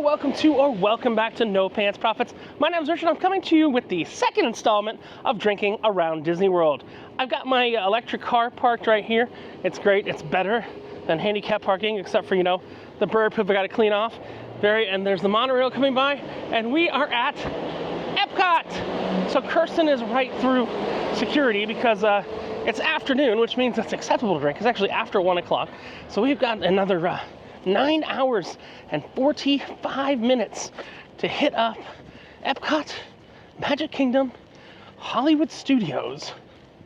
there, welcome to or welcome back to No Pants Profits. My name is Richard. I'm coming to you with the second installment of Drinking Around Disney World. I've got my electric car parked right here. It's great. It's better than handicap parking, except for, the bird poop I got to clean off. And there's the monorail coming by, and we are at Epcot. So Kirsten is right through security because it's afternoon, which means it's acceptable to drink. It's actually after 1 o'clock. So we've got another 9 hours and 45 minutes to hit up Epcot, Magic Kingdom, Hollywood Studios,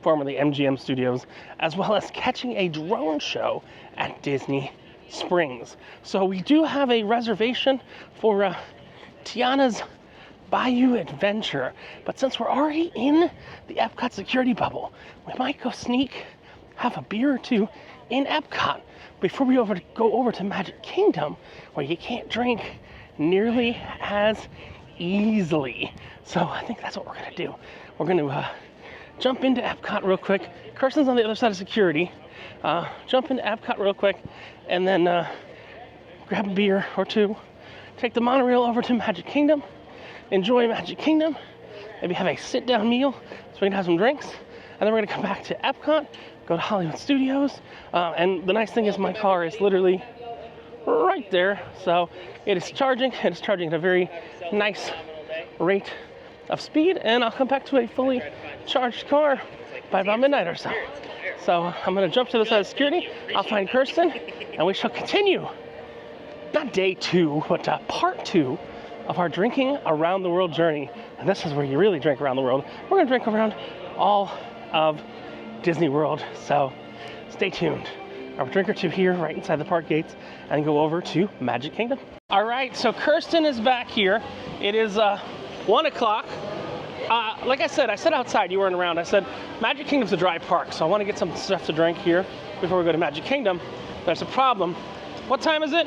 formerly MGM Studios, as well as catching a drone show at Disney Springs. So we do have a reservation for Tiana's Bayou Adventure, but since we're already in the Epcot security bubble, we might go sneak, have a beer or two in Epcot before we go over to Magic Kingdom, where you can't drink nearly as easily. So I think that's what we're gonna do. We're gonna jump into Epcot real quick. Kirsten's on the other side of security. Jump into Epcot real quick, and then grab a beer or two, take the monorail over to Magic Kingdom, enjoy Magic Kingdom, maybe have a sit-down meal so we can have some drinks, and then we're gonna come back to Epcot, go to Hollywood Studios, and the nice thing is my car is literally right there, so it is charging. It is charging at a very nice rate of speed, and I'll come back to a fully charged car by about midnight or so. So I'm gonna jump to the side of security, I'll find Kirsten, and we shall continue, not day 2, but part 2 of our Drinking Around the World journey. And this is where you really drink around the world. We're gonna drink around all of Disney World, so stay tuned. Our drink or two here right inside the park gates and go over to Magic Kingdom. All right, so Kirsten is back here. It is 1 o'clock. Like I said outside, you weren't around. I said Magic Kingdom's a dry park, so I want to get some stuff to drink here before we go to Magic Kingdom. There's a problem. What time is it?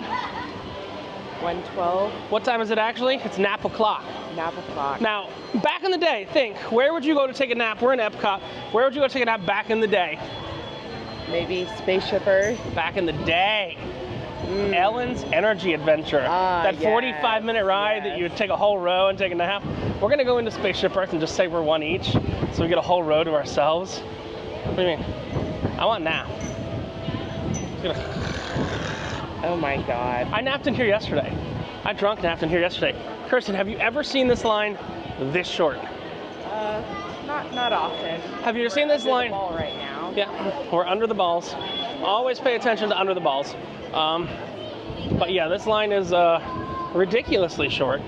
1:12. What time is it actually? It's nap o'clock. Nap o'clock. Now, back in the day, think, where would you go to take a nap? We're in Epcot. Where would you go to take a nap back in the day? Maybe Spaceship Earth. Back in the day. Ellen's Energy Adventure. That 45-minute ride that you would take a whole row and take a nap. We're going to go into Spaceship Earth and just say we're one each, so we get a whole row to ourselves. What do you mean? I want a nap. Oh my God. I napped in here yesterday. I drunk napped in here yesterday. Kirsten, have you ever seen this line this short? Not often. Have you ever seen this line? Ball right now. Yeah, we're under the balls. Always pay attention to under the balls. But yeah, this line is ridiculously short.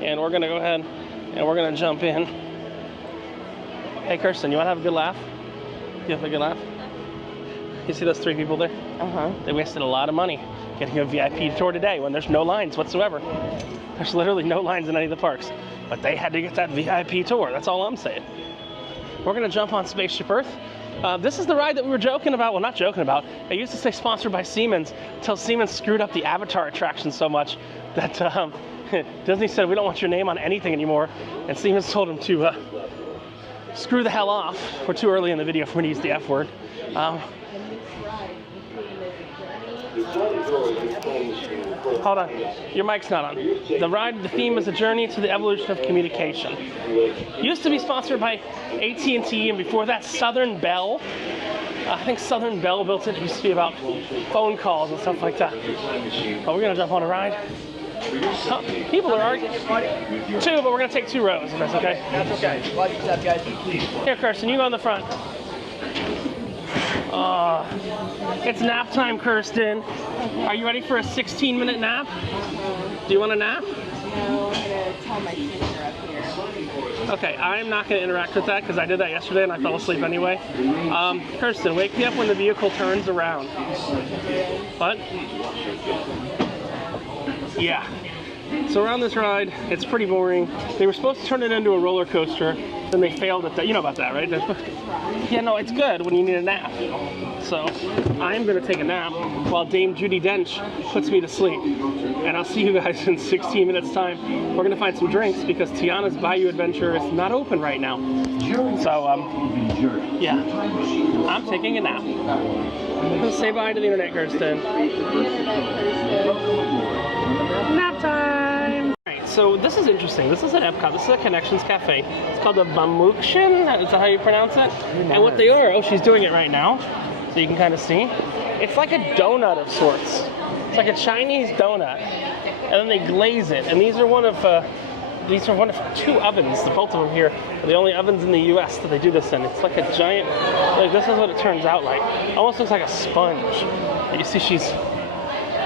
And we're gonna go ahead and we're gonna jump in. Hey Kirsten, you wanna have a good laugh? You have a good laugh? You see those 3 people there? Uh-huh. They wasted a lot of money getting a VIP tour today when there's no lines whatsoever. There's literally no lines in any of the parks. But they had to get that VIP tour, that's all I'm saying. We're gonna jump on Spaceship Earth. This is the ride that we were joking about, well not joking about, it used to say sponsored by Siemens, until Siemens screwed up the Avatar attraction so much that Disney said, we don't want your name on anything anymore, and Siemens told them to screw the hell off. We're too early in the video for me to use the F word. Hold on, your mic's not on. The theme is a journey to the evolution of communication. Used to be sponsored by AT&T, and before that, Southern Bell. I think Southern Bell built it. It used to be about phone calls and stuff like that. But we're gonna jump on a ride. People are arguing. 2, but we're gonna take 2 rows, if that's okay. That's okay. Watch yourself, guys. Here, Kirsten, you go in the front. It's nap time, Kirsten. Are you ready for a 16-minute nap? Do you want a nap? No, I'm gonna tell my sister up here. Okay, I'm not gonna interact with that because I did that yesterday and I fell asleep anyway. Kirsten, wake me up when the vehicle turns around. What? Yeah. So we're on this ride. It's pretty boring. They were supposed to turn it into a roller coaster, then they failed at that. You know about that, right? Yeah, no, it's good when you need a nap. So I'm gonna take a nap while Dame Judi Dench puts me to sleep. And I'll see you guys in 16 minutes time. We're gonna find some drinks because Tiana's Bayou Adventure is not open right now. So, yeah, I'm taking a nap. Say bye to the internet, Kirsten. Bye to the internet, Kirsten. Nap time! Alright, so this is interesting. This is at Epcot. This is a Connections Cafe. It's called the Bamukchen. Is that how you pronounce it? And what they are, she's doing it right now, so you can kind of see. It's like a donut of sorts. It's like a Chinese donut, and then they glaze it. And these are one of two ovens. Both of them here are the only ovens in the U.S. that they do this in. It's like a giant. Like, this is what it turns out like. Almost looks like a sponge. And you see, she's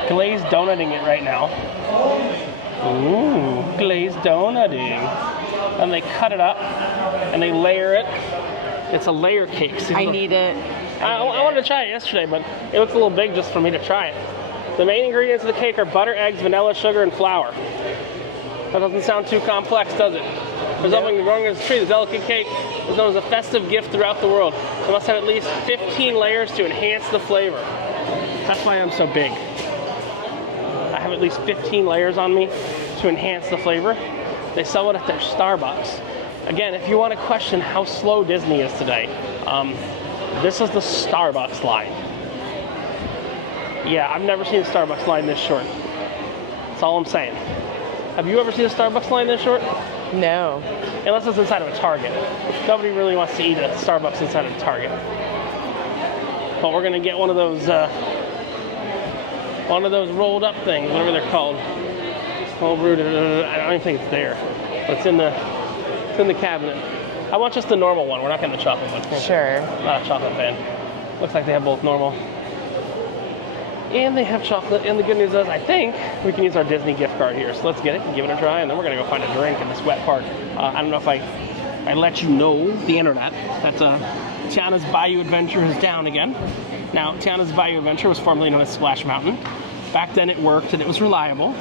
glazed donutting it right now. Ooh, glazed donutting. And they cut it up and they layer it. It's a layer cake. See, I need it. I wanted to try it yesterday, but it looks a little big just for me to try it. The main ingredients of the cake are butter, eggs, vanilla, sugar, and flour. That doesn't sound too complex, does it? Resembling growing as a tree, the delicate cake is known as a festive gift throughout the world. It must have at least 15 layers to enhance the flavor. That's why I'm so big. I have at least 15 layers on me to enhance the flavor. They sell it at their Starbucks. Again, if you want to question how slow Disney is today, this is the Starbucks line. Yeah, I've never seen a Starbucks line this short. That's all I'm saying. Have you ever seen a Starbucks line this short? No. Unless it's inside of a Target. Nobody really wants to eat a Starbucks inside of a Target. But we're gonna get one of those rolled up things, whatever they're called. Home brewed. I don't even think it's there. But it's in the cabinet. I want just the normal one. We're not getting the chocolate one. Sure. Not a chocolate fan. Looks like they have both normal. And they have chocolate. And the good news is, I think we can use our Disney gift card here. So let's get it and give it a try. And then we're going to go find a drink in this wet park. I don't know if I let you know, the internet, that Tiana's Bayou Adventure is down again. Now, Tiana's Bayou Adventure was formerly known as Splash Mountain. Back then it worked and it was reliable.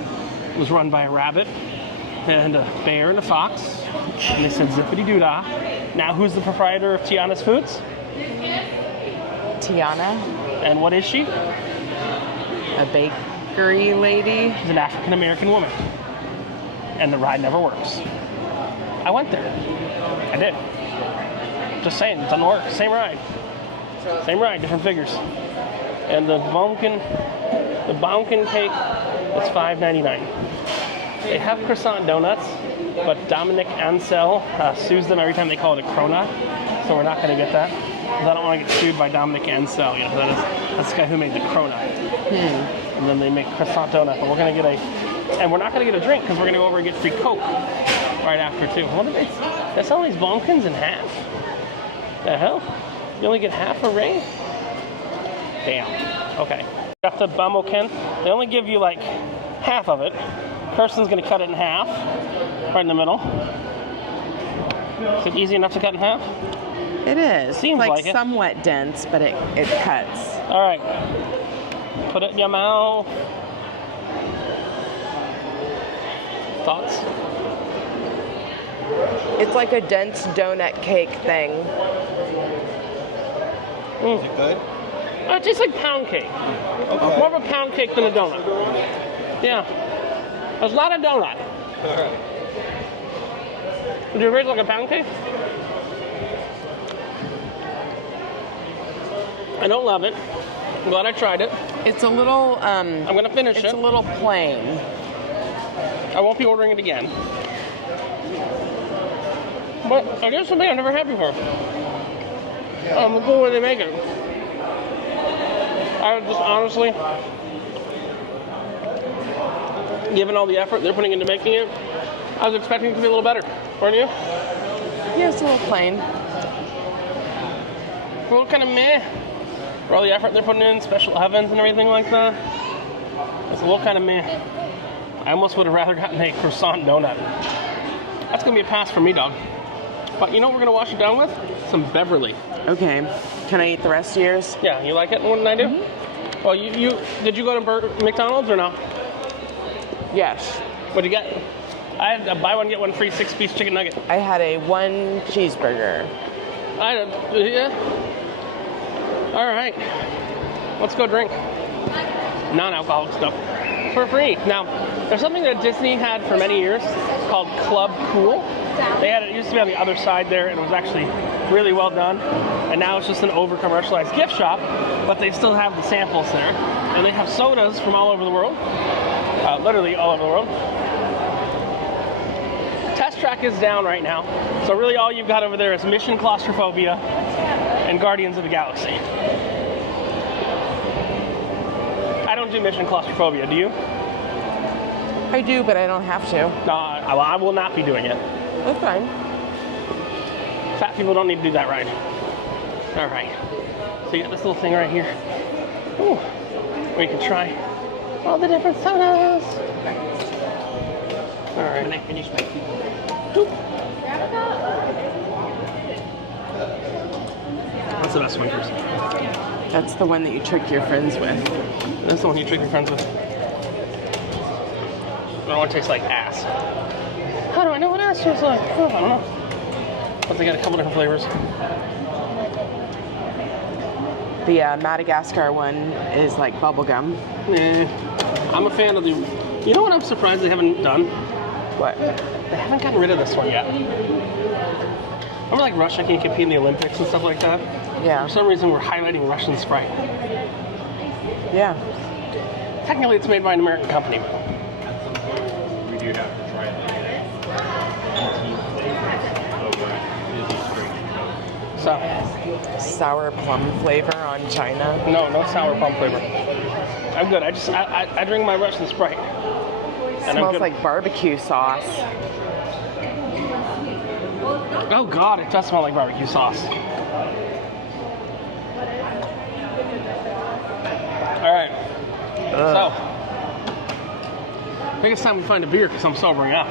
It was run by a rabbit and a bear and a fox. And they said zippity-doo-dah. Now, who's the proprietor of Tiana's Foods? Tiana. And what is she? A bakery lady. She's an African-American woman. And the ride never works. I went there. I did. Just saying, it doesn't work. Same ride. Same ride, different figures. And the Baumkin cake is $5.99. They have croissant donuts, but Dominic Ansel sues them every time they call it a cronut, so we're not going to get that. Because I don't want to get sued by Dominic Ansel. You know, that's the guy who made the cronut. And then they make croissant donut, but we're going to get and we're not going to get a drink because we're going to go over and get free Coke right after too. What are they're selling these Baumkins in half. The hell? You only get half a ring? Damn. Okay. Got the Baumkin. They only give you like half of it. Kirsten's going to cut it in half, right in the middle. Is it easy enough to cut in half? It is. Seems like it. Somewhat dense, but it cuts. All right. Put it in your mouth. Thoughts? It's like a dense donut cake thing. Is it good? It tastes like pound cake. Okay. More of a pound cake than a donut. Yeah. It's not a donut. Would you rate it like a pound cake? I don't love it. I'm glad I tried it. It's a little. I'm gonna finish it. It's a little plain. I won't be ordering it again. But I guess something I've never had before. The cool way they make it. I just honestly, given all the effort they're putting into making it, I was expecting it to be a little better. Weren't you? Yeah, it's a little plain. A little kind of meh. For all the effort they're putting in, special ovens and everything like that. It's a little kind of meh. I almost would have rather gotten a croissant donut. That's going to be a pass for me, dog. But you know what we're going to wash it down with? Some Beverly. Okay. Can I eat the rest of yours? Yeah, you like it more than I do? Mm-hmm. Well, did you go to McDonald's or no? Yes. What'd you get? I had a buy one, get one free 6-piece chicken nugget. I had a 1 cheeseburger. Yeah. All right. Let's go drink non-alcoholic stuff for free. Now, there's something that Disney had for many years called Club Cool. It used to be on the other side there, and it was actually really well done. And now it's just an over-commercialized gift shop, but they still have the samples there. And they have sodas from all over the world. literally all over the world. Test track is down right now, so really all you've got over there is Mission Claustrophobia and Guardians of the Galaxy. I don't do Mission Claustrophobia, do you? I do, but I don't have to. No, I will not be doing it. That's fine. Fat people don't need to do that ride. All right. So you got this little thing right here. Ooh. Where you can try all the different sodas. All right. When I finish my tea. What's the best one, Kirsten? That's the one that you trick your friends with. That's the one you trick your friends with. I don't want to taste like ass. How do I know what ass tastes like? Oh, I don't know. But they got a couple different flavors. The Madagascar one is like bubblegum. I'm a fan of the... You know what I'm surprised they haven't done? What? They haven't gotten rid of this one yet. Remember like Russia can compete in the Olympics and stuff like that? Yeah. For some reason we're highlighting Russian Sprite. Yeah. Technically it's made by an American company. We do have to try it. So, Sour plum flavor on China. no sour plum flavor. I'm good. I drink my Russian Sprite. And I'm Smells good. like barbecue sauce. Oh God, it does smell like barbecue sauce. All right. So, I think it's time we find a beer because I'm sobering up.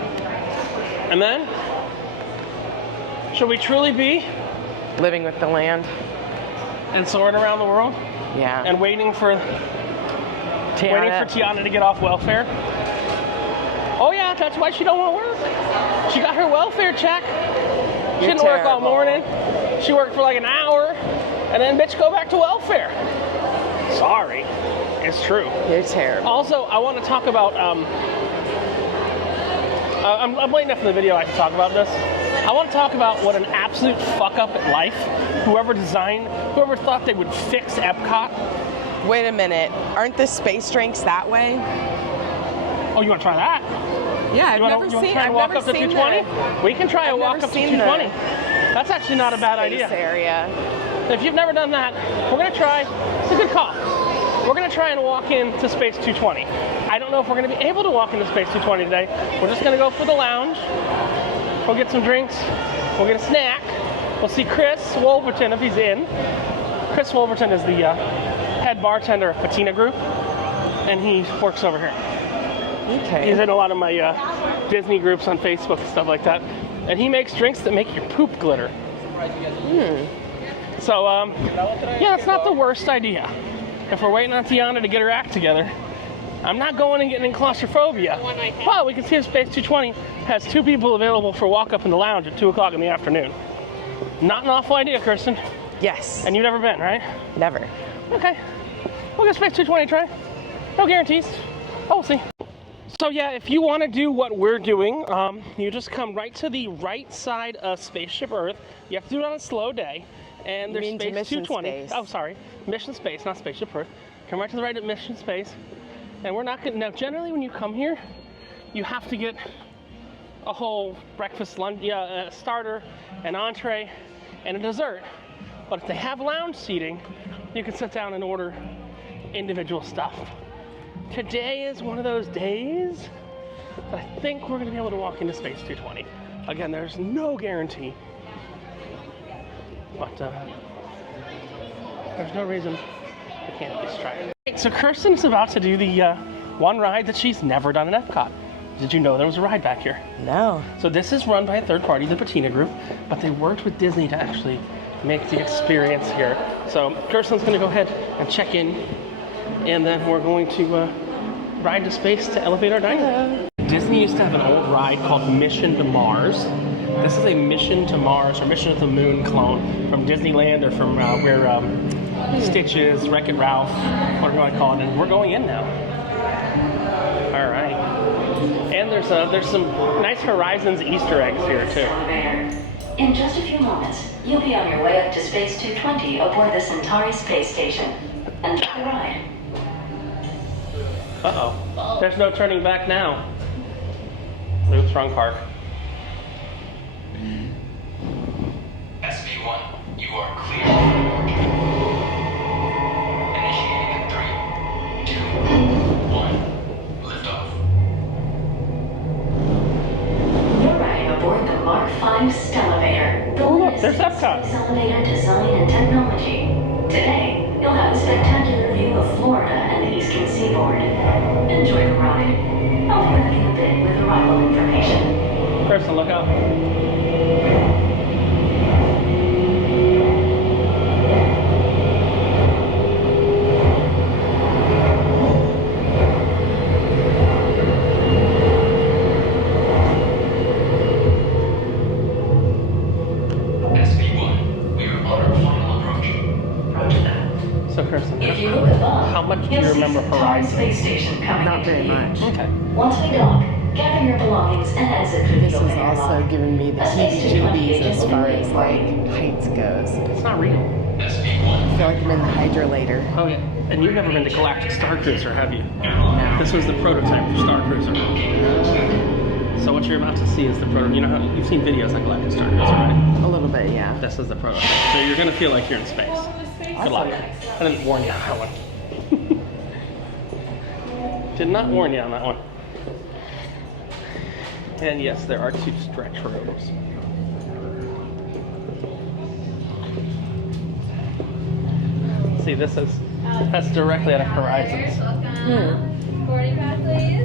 And then, should we truly be Living with the land. and soaring around the world Yeah. and waiting for Tiana to get off welfare? Oh yeah, that's why she don't want to work. She got her welfare check. She You're didn't work all terrible. morning. She worked for like an hour, and then bitch go back to welfare. Sorry, it's true. You're terrible. Also, I want to talk about. I'm late enough in the video I can talk about this. I want to talk about what an absolute fuck up at life. Whoever thought they would fix Epcot. Wait a minute. Aren't the space drinks that way? Oh, you want to try that? Yeah, You want to try and walk up to 220? We can try a I've walk never up to seen 220. That's actually not a bad Space idea. area. If you've never done that, we're going to try. It's a good call. We're going to try and walk into Space 220. I don't know if we're going to be able to walk into Space 220 today. We're just going to go for the lounge. We'll get some drinks. We'll get a snack. We'll see Chris Wolverton if he's in. Chris Wolverton is the head bartender of Patina Group, and he works over here. Okay. He's in a lot of my Disney groups on Facebook and stuff like that. And he makes drinks that make your poop glitter. So, yeah, it's not the worst idea. If we're waiting on Tiana to get her act together, I'm not going and getting in claustrophobia. But we can see if Space 220 has 2 people available for walk up in the lounge at 2 o'clock in the afternoon. Not an awful idea, Kirsten. Yes. And you've never been, right? Never. Okay. We'll get Space 220 try. No guarantees. Oh, we'll see. So yeah, if you want to do what we're doing, you just come right to the right side of Spaceship Earth. You have to do it on a slow day. And there's mean to Space Mission 220. Space. Oh, sorry. Mission Space, not Spaceship Earth. Come right to the right at Mission Space. And we're not going to... Now, generally when you come here, you have to get a whole breakfast, lunch, a starter, an entree, and a dessert. But if they have lounge seating, you can sit down and order individual stuff. Today is one of those days that I think we're going to be able to walk into Space 220. Again, there's no guarantee, but there's no reason we can't at least try it. Right, so Kirsten's about to do the one ride that she's never done in Epcot. Did you know there was a ride back here? No. So this is run by a third party, the Patina Group, but they worked with Disney to actually make the experience here. So Kirsten's going to go ahead and check in, and then we're going to ride to space to elevate our dining. Disney used to have an old ride called Mission to Mars. This is a Mission to Mars or Mission to the Moon clone from Disneyland or from where Stitch is, Wreck-It Ralph, whatever you want to call it, and we're going in now. All right. And there's some nice Horizons Easter eggs here too. In just a few moments, you'll be on your way up to Space 220 aboard the Centauri space station. Enjoy the ride. Uh-oh. There's no turning back now. Oops, wrong park. SV1, you are clear. Initiating in 3, 2, 1. Liftoff. You're riding aboard the Mark V Stellarator, the Oh, look, latest there's Epcot. space elevator design and technology. Today, you'll have a spectacular view of Florida and the Eastern Seaboard. Enjoy the ride. I'll be back in a bit with arrival information. Kirsten, look out. SV1, we are on our final approach. Roger that. So, Kirsten, If you look above, how much do you'll you see remember the Titan Horizon? space station coming Not into very view. much. Okay. Once we dock, gather your belongings and exit through This the is open also airlock. giving me the heebie-jeebies as far as like heights goes. It's not real. SV1, I feel like I'm in the hydrolator. Oh, yeah. And you've never been to Galactic Star Cruiser, have you? No. This was the prototype for Star Cruiser. So what you're about to see is the prototype. You know how you've seen videos like Galactic Star Cruiser, right? A little bit, yeah. This is the prototype. So you're gonna feel like you're in space. Good luck. I didn't warn you on that one. Did not warn you on that one. And yes, there are 2 stretch rooms. See, that's directly out of Horizons. Welcome. Boarding pass, please.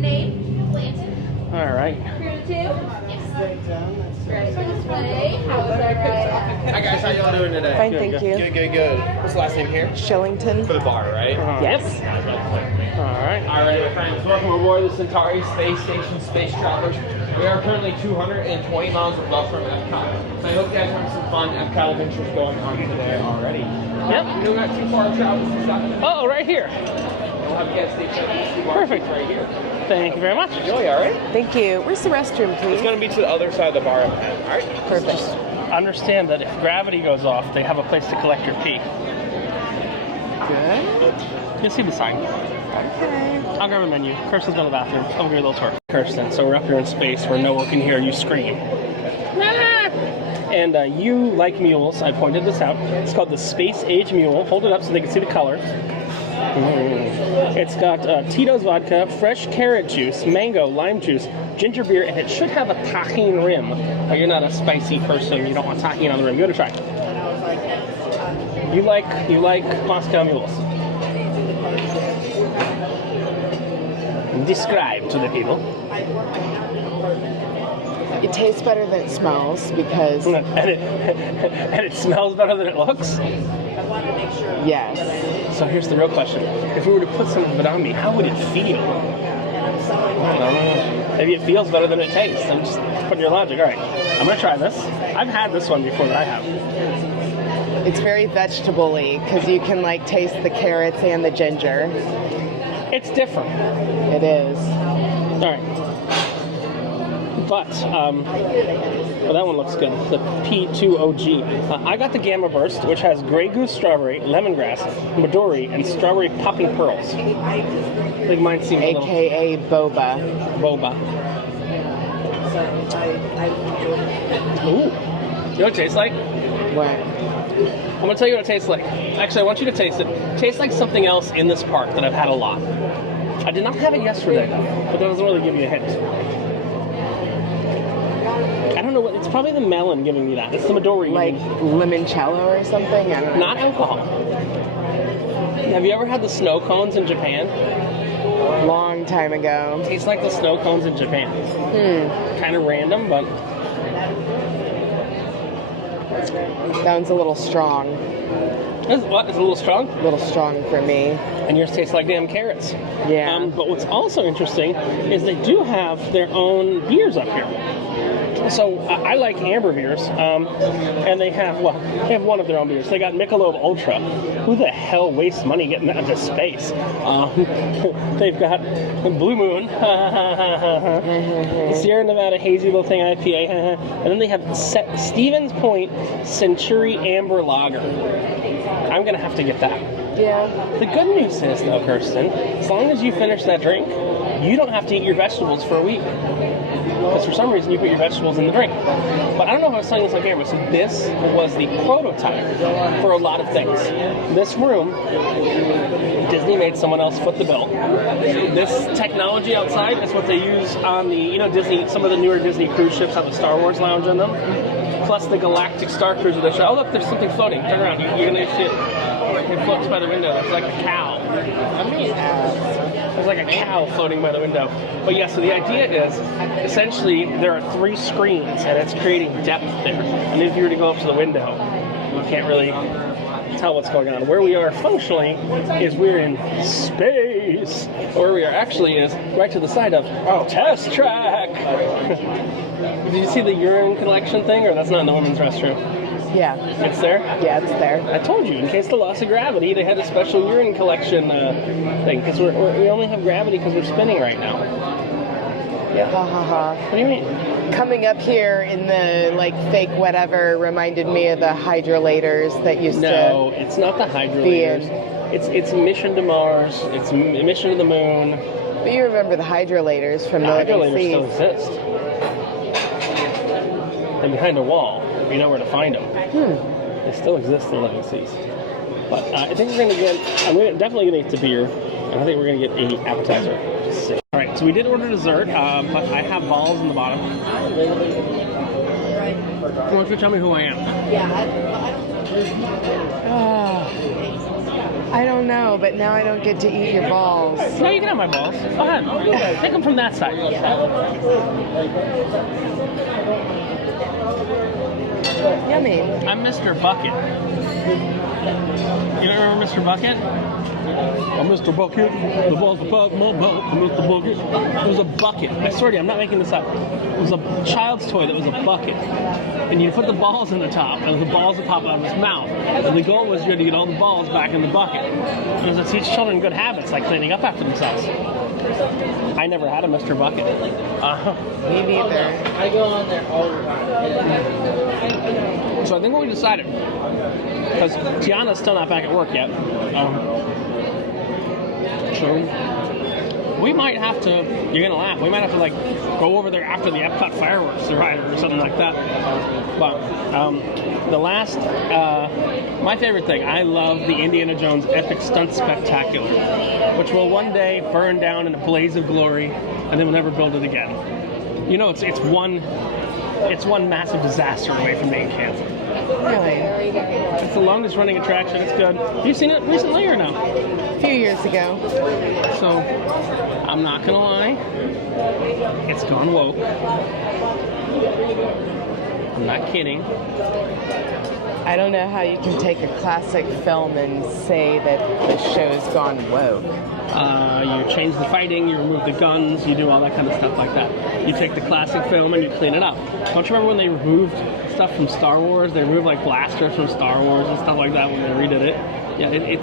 Name, Blanton. All right. Crew 2. Yes. Ready for display. How was our ride? Hi guys, how y'all doing today? Fine, Good, thank good. you. Good. What's the last name here? Shillington. For the bar, right? Yes. All right. All right, my friends, welcome aboard the Centauri Space Station Space Travelers. We are currently 220 miles above from Epcot. So I hope you guys have some fun Epcot adventures going on today already. Yep. We don't got too far to travel and stuff. Oh, right here. We'll have you guys stay tuned. Perfect. Right here. Thank you very much. Enjoy, all right? Thank you. Where's the restroom, please? It's going to be to the other side of the bar up ahead, all right? Perfect. Understand that if gravity goes off, they have a place to collect your pee. Good. You'll see the sign. Okay. I'll grab a menu. Kirsten's going to the bathroom. I'll give you a little tour. Kirsten, so we're up here in space where no one can hear you scream. Ah! And you like mules. I pointed this out. It's called the Space Age Mule. Hold it up so they can see the color. It's got Tito's vodka, fresh carrot juice, mango, lime juice, ginger beer, and it should have a tahine rim. But you're not a spicy person. You don't want tahine on the rim. Give it a try. You like Moscow mules. Describe to the people. It tastes better than it smells because, And it smells better than it looks. yes. So here's the real question. If we were to put some of it on me, how would it feel? I don't know. Maybe it feels better than it tastes. I'm just putting your logic. All right, I'm going to try this. I've had this one before that I have. It's very vegetable-y because you can like taste the carrots and the ginger. It's different. It is. All right. But, well, that one looks good. The P2OG. I got the Gamma Burst, which has Grey Goose Strawberry, Lemongrass, Midori, and Strawberry Popping Pearls. I think mine seems a little AKA boba. boba. Ooh. You know what it tastes like? What? I'm going to tell you what it tastes like. Actually, I want you to taste it. It tastes like something else in this park that I've had a lot. I did not have it yesterday, but that doesn't really give you a hint. I don't know what, it's probably the melon giving me that. It's the Midori. Like limoncello or something? I don't know. Not alcohol. Have you ever had the snow cones in Japan? Long time ago. Tastes like the snow cones in Japan. Kind of random, but That one's a little strong. It's a little strong. A little strong for me. And yours tastes like damn carrots. Yeah. But what's also interesting is they do have their own beers up here. So I like amber beers, and they have one of their own beers. They got Michelob Ultra. Who the hell wastes money getting that into space? They've got Blue Moon, Sierra Nevada Hazy Little Thing IPA, and then they have Stevens Point Century Amber Lager. I'm gonna have to get that. Yeah. The good news is, though, Kirsten, as long as you finish that drink, you don't have to eat your vegetables for a week. Because for some reason you put your vegetables in the drink. But I don't know if I was telling this on camera, so this was the prototype for a lot of things. This room, Disney made someone else foot the bill. This technology outside is what they use on the, Disney, some of the newer Disney cruise ships have a Star Wars lounge in them. Plus the Galactic Star Cruiser they show. Oh look, there's something floating. Turn around, you're gonna see it. It floats by the window. There's like a cow. There's like a cow floating by the window. But yeah, so the idea is, essentially, there are 3 screens, and it's creating depth there. And if you were to go up to the window, you can't really tell what's going on. Where we are functionally is we're in space. Where we are actually is right to the side of test track. Did you see the urine collection thing, or that's not in the women's restroom? Yeah. It's there? Yeah, it's there. I told you, in case of the loss of gravity, they had a special urine collection thing, because we only have gravity because we're spinning right now. Yeah. Ha ha ha. What do you mean? Coming up here in the fake whatever reminded me of the hydrolators that used No, it's not the hydrolators. It's Mission to Mars. It's Mission to the Moon. But you remember the hydrolators from The the hydrolators seas. still exist. And behind a wall, you know where to find them. They still exist in the living seas. But I think we're going to get, definitely going to get to beer, and I think we're going to get an appetizer. Just see. All right, so we did order dessert, but I have balls in the bottom. Why don't you tell me who I am? I don't know, but now I don't get to eat your balls. No, you can have my balls. Go ahead. Take them from that side. Yummy. I'm Mr. Bucket. You don't remember Mr. Bucket? I'm Mr. Bucket. The balls are pop, my butt. I'm Mr. Bucket. It was a bucket. I swear to you, I'm not making this up. It was a child's toy that was a bucket. And you put the balls in the top, and the balls would pop out of his mouth. And the goal was you had to get all the balls back in the bucket. And it was to teach children good habits, like cleaning up after themselves. I never had a Mr. Bucket. Me neither. I go on there all the time. So I think what we decided, because Tiana's still not back at work yet, so we might have to, you're going to laugh, we might have to go over there after the Epcot fireworks ride or something like that. But the last, my favorite thing, I love the Indiana Jones Epic Stunt Spectacular, which will one day burn down in a blaze of glory, and then we'll never build it again. It's one massive disaster away from being canceled. Really? It's the longest running attraction. It's good. Have you seen it recently or no? A few years ago. So, I'm not gonna lie. It's gone woke. I'm not kidding. I don't know how you can take a classic film and say that the show's gone woke. You change the fighting, you remove the guns, you do all that kind of stuff like that. You take the classic film and you clean it up. Don't you remember when they removed stuff from Star Wars? They removed blasters from Star Wars and stuff like that when they redid it. Yeah, they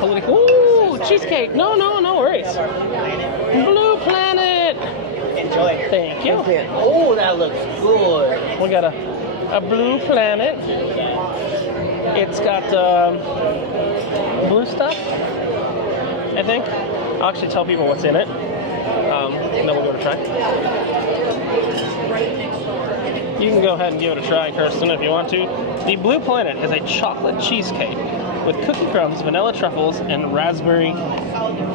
political. Ooh, cheesecake! No worries. Blue Planet. Enjoy it. Thank you. Oh, that looks good. We got a Blue Planet. It's got blue stuff, I think. I'll actually tell people what's in it. And then we'll go to try. You can go ahead and give it a try, Kirsten, if you want to. The Blue Planet is a chocolate cheesecake with cookie crumbs, vanilla truffles, and raspberry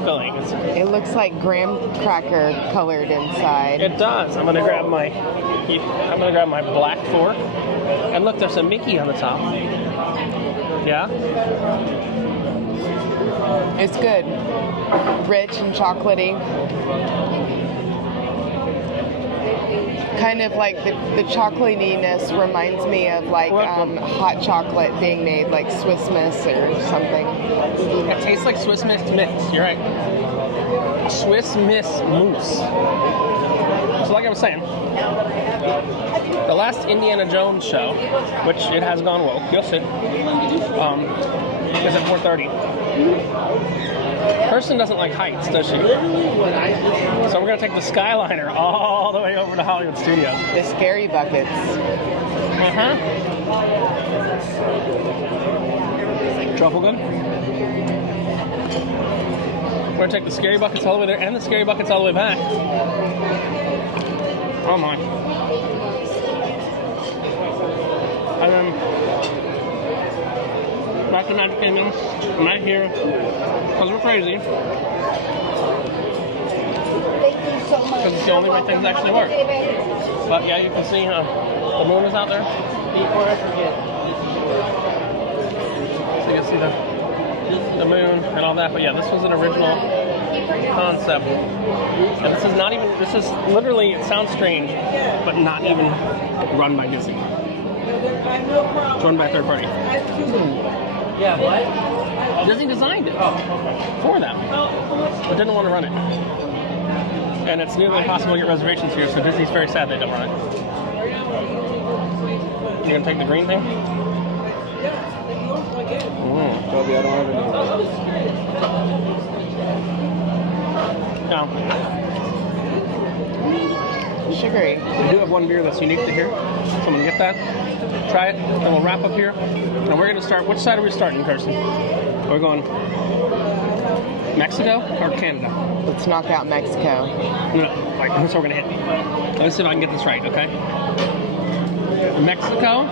filling. It looks like graham cracker colored inside. It does. I'm gonna grab my black fork. And look, there's a Mickey on the top. Yeah? It's good. Rich and chocolatey. Kind of like the chocolatiness reminds me of hot chocolate being made like Swiss Miss or something. It tastes like Swiss Miss mix. You're right. Swiss Miss mousse. So like I was saying, the last Indiana Jones show, which it has gone woke, you'll see, is at 4:30. Kirsten doesn't like heights, does she? So we're going to take the Skyliner all the way over to Hollywood Studios. The scary buckets. Truffle gun. We're gonna take the scary buckets all the way there and the scary buckets all the way back. Oh my. And then back to Magic Kingdom. I'm right here because we're crazy. Thank you so much. Because it's the only way things actually work. But yeah, you can see the moon is out there. Before I forget. So you can see the moon and all that. But yeah, this was an original concept. And this is not even, this is literally, it sounds strange, but not even run by Disney. It's run by a third party. Yeah, what? Disney designed it for them, but didn't want to run it. And it's nearly impossible to get reservations here, so Disney's very sad they don't run it. You're gonna take the green thing? Toby, I don't have No. Sugary. We do have one beer that's unique to here, so I'm gonna get that. Try it, then we'll wrap up here. And we're gonna start, which side are we starting, Kirsten? We're going Mexico or Canada? Let's knock out Mexico. No, like, that's what we're gonna hit. Let's see if I can get this right, okay? Mexico,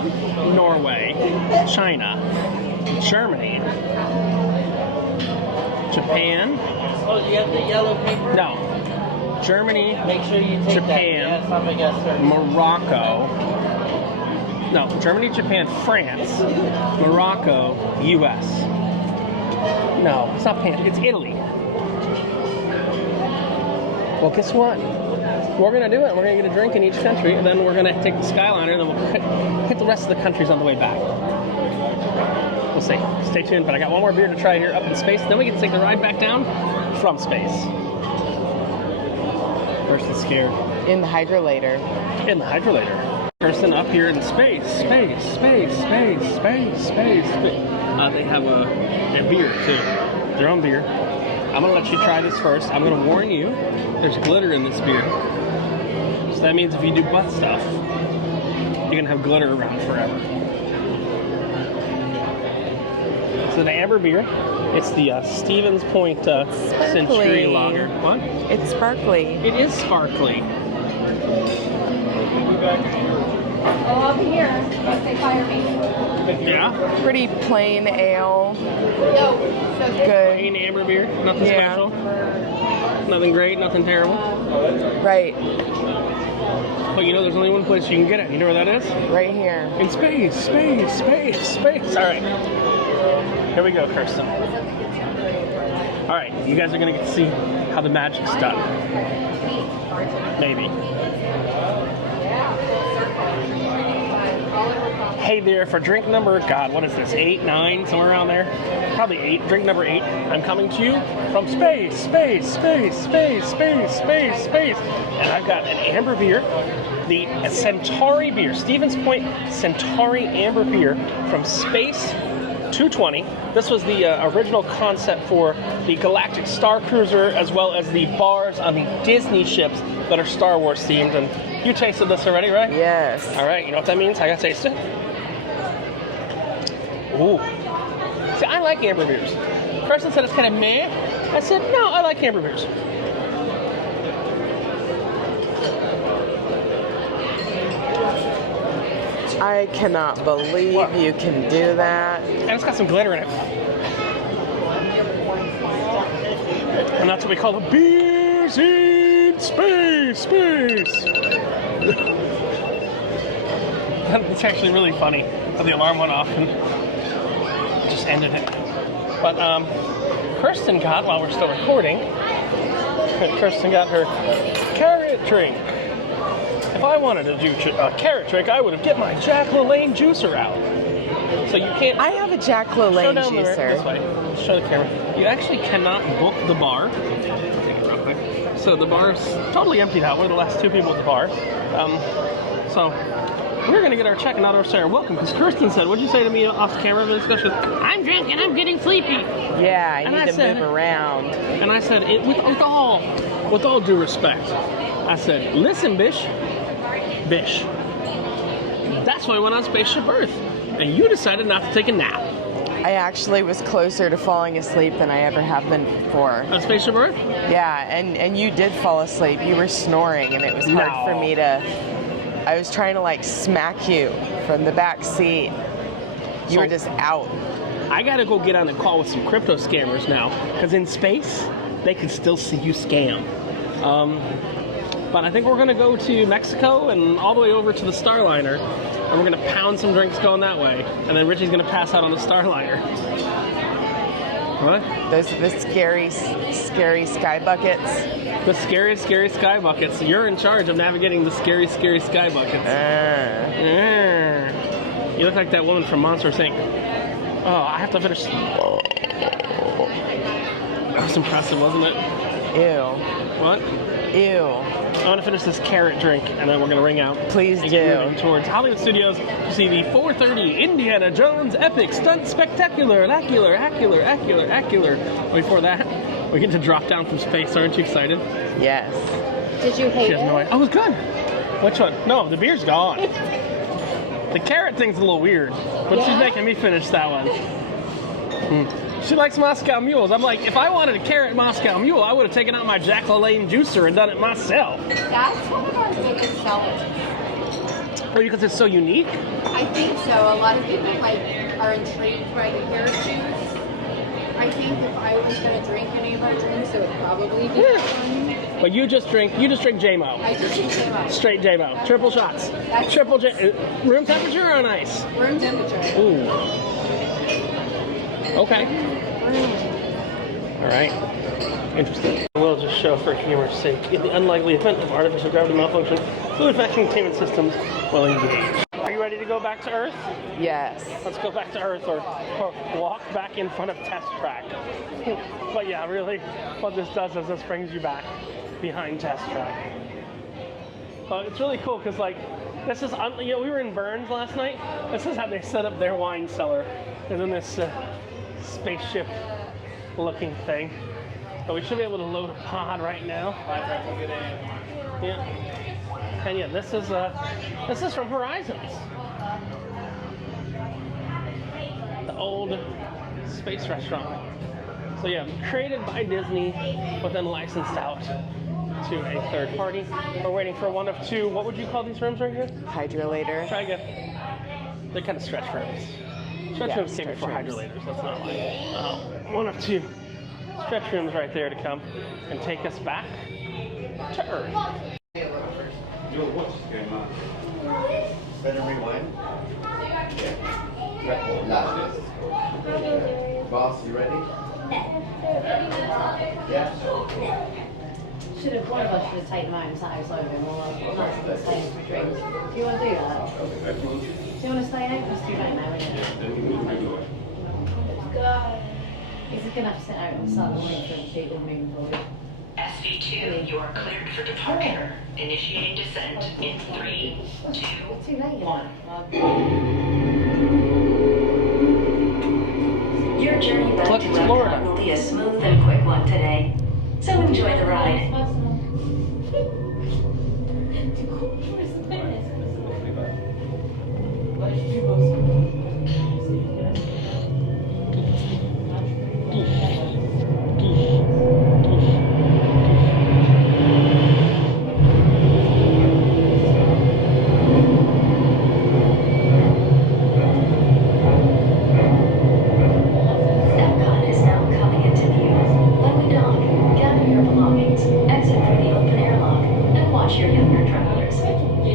Norway, China, Germany, Japan. Oh, you have the yellow paper? No. Germany, Make sure you take Japan, that. Yes, I'm a yes, sir. Morocco. No, Germany, Japan, France, Morocco, US. No, it's not Pan. It's Italy. Well, guess what? We're gonna do it. We're gonna get a drink in each country, and then we're gonna take the Skyliner, and then we'll hit the rest of the countries on the way back. We'll see. Stay tuned. But I got one more beer to try here up in space. Then we get to take the ride back down from space. Kirsten's scared. In the hydrolator. In the hydrolator. Kirsten up here in space. They have a beer too. Their own beer. I'm gonna let you try this first. I'm gonna warn you, there's glitter in this beer. So that means if you do butt stuff, you're gonna have glitter around forever. It's an amber beer. It's the Stevens Point Century Lager. What? It's sparkly. It is sparkly. Oh, I'll be here. Unless they fire me. Yeah? Pretty plain ale. No. So Good. Plain amber beer. Nothing Yeah. special. Nothing great, nothing terrible. Right. But you know there's only one place you can get it. You know where that is? Right here. In space. All right. Here we go, Kirsten. All right, you guys are gonna get to see how the magic's done. Maybe. Hey there, for drink number, God, what is this, 8, 9, somewhere around there? Probably 8, drink number 8. I'm coming to you from space. And I've got an amber beer, the Centauri beer, Stevens Point Centauri amber beer from Space 220. This was the original concept for the Galactic Star Cruiser, as well as the bars on the Disney ships that are Star Wars themed. And you tasted this already, right? Yes. All right, you know what that means? I gotta taste it. Ooh. See, I like amber beers. Kirsten said it's kind of meh. I said, no, I like amber beers. I cannot believe you can do that. And it's got some glitter in it. And that's what we call the beers in space. It's actually really funny how the alarm went off and just ended it. But Kirsten got, while we're still recording, Kirsten got her carrot drink. If I wanted to do a carrot drink, I would have get my Jack LaLanne juicer out. So you can't. I have a Jack LaLanne juicer. This way. Show the camera. You actually cannot book the bar. Take it real quick. So the bar is totally emptied out. We're the last 2 people at the bar. So we're gonna get our check and not our say our welcome, because Kirsten said, "What'd you say to me off camera of the discussion? I'm drunk and I'm getting sleepy." Yeah, I And need I to said- move around. And I said, with all due respect, I said, "Listen, Bish, that's why I went on Spaceship Earth, and you decided not to take a nap." I actually was closer to falling asleep than I ever have been before. On Spaceship Earth? Yeah, and you did fall asleep. You were snoring, and it was hard for me to... I was trying to, like, smack you from the back seat. You were just out. I gotta go get on a call with some crypto scammers now, because in space, they can still see you scam. But I think we're gonna go to Mexico and all the way over to the Skyliner, and we're gonna pound some drinks going that way, and then Richie's gonna pass out on the Skyliner. What? Those are the scary sky buckets. The scary sky buckets. You're in charge of navigating the scary sky buckets. You look like that woman from Monsters Inc. Oh, I have to finish. That was impressive, wasn't it? Ew. What? Ew. I want to finish this carrot drink, and then we're going to ring out. Please and do. get moving towards Hollywood Studios to see the 4:30 Indiana Jones Epic Stunt Spectacular. Accular. Before that, we get to drop down from space. Aren't you excited? Yes. Did you hate She has no idea. Oh, it was good. Which one? No, the beer's gone. The carrot thing's a little weird, but she's making me finish that one. She likes Moscow mules. I'm like, if I wanted a carrot Moscow mule, I would have taken out my Jack LaLanne juicer and done it myself. That's one of our biggest sellers. Well, because it's so unique. I think so. A lot of people are intrigued by the carrot juice. I think if I was going to drink any of our drinks, it would probably be that one. But you just drink JMO. I just drink J-Mo. Straight JMO. Triple shots. Triple J. Room temperature or on ice? Room temperature. Ooh. Okay. All right. Interesting. I will just show for humor's sake. In the unlikely event of artificial gravity malfunction, fluid vacuum containment systems will engage. Are you ready to go back to Earth? Yes. Let's go back to Earth or walk back in front of test track. But yeah, really, what this does is this brings you back behind test track. It's really cool because, like, this is, we were in Burns last night. This is how they set up their wine cellar. And then this spaceship looking thing. But we should be able to load a pod right now. Yeah. And yeah, this is from Horizons. The old space restaurant. So yeah, created by Disney, but then licensed out to a third party. We're waiting for one of two, what would you call these rooms right here? Hydrolator. Try again. They're kind of stretch rooms. Stretch rooms came before hydrolators, let's not lie. One of two stretch rooms right there to come and take us back to Earth. Better rewind. Boss, you ready? Yeah. One of us should have taken them out and sat outside a bit more. I'm not staying for drinks. Do you want to do that? Do you want to stay out? Let's do that now, isn't it? He's just going to have to sit out and start waiting for the people moving forward. SV2, you are cleared for departure. Initiating descent in 3, 2, 1. Your journey back to Epcot will be a smooth and quick one today. So enjoy the ride.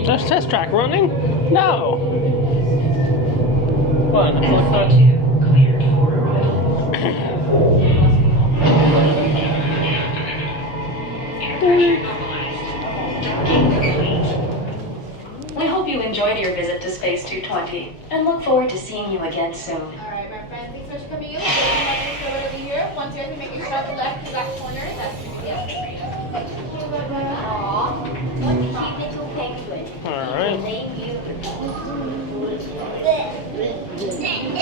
There's test track running? No. What? SV2 cleared for arrival. Integration normalized. Docking complete. We hope you enjoyed your visit to Space 220 and look forward to seeing you again soon. All right, my friends, thanks so much for coming in. We're over here. Once you're make your sharp left to that corner. That's All right.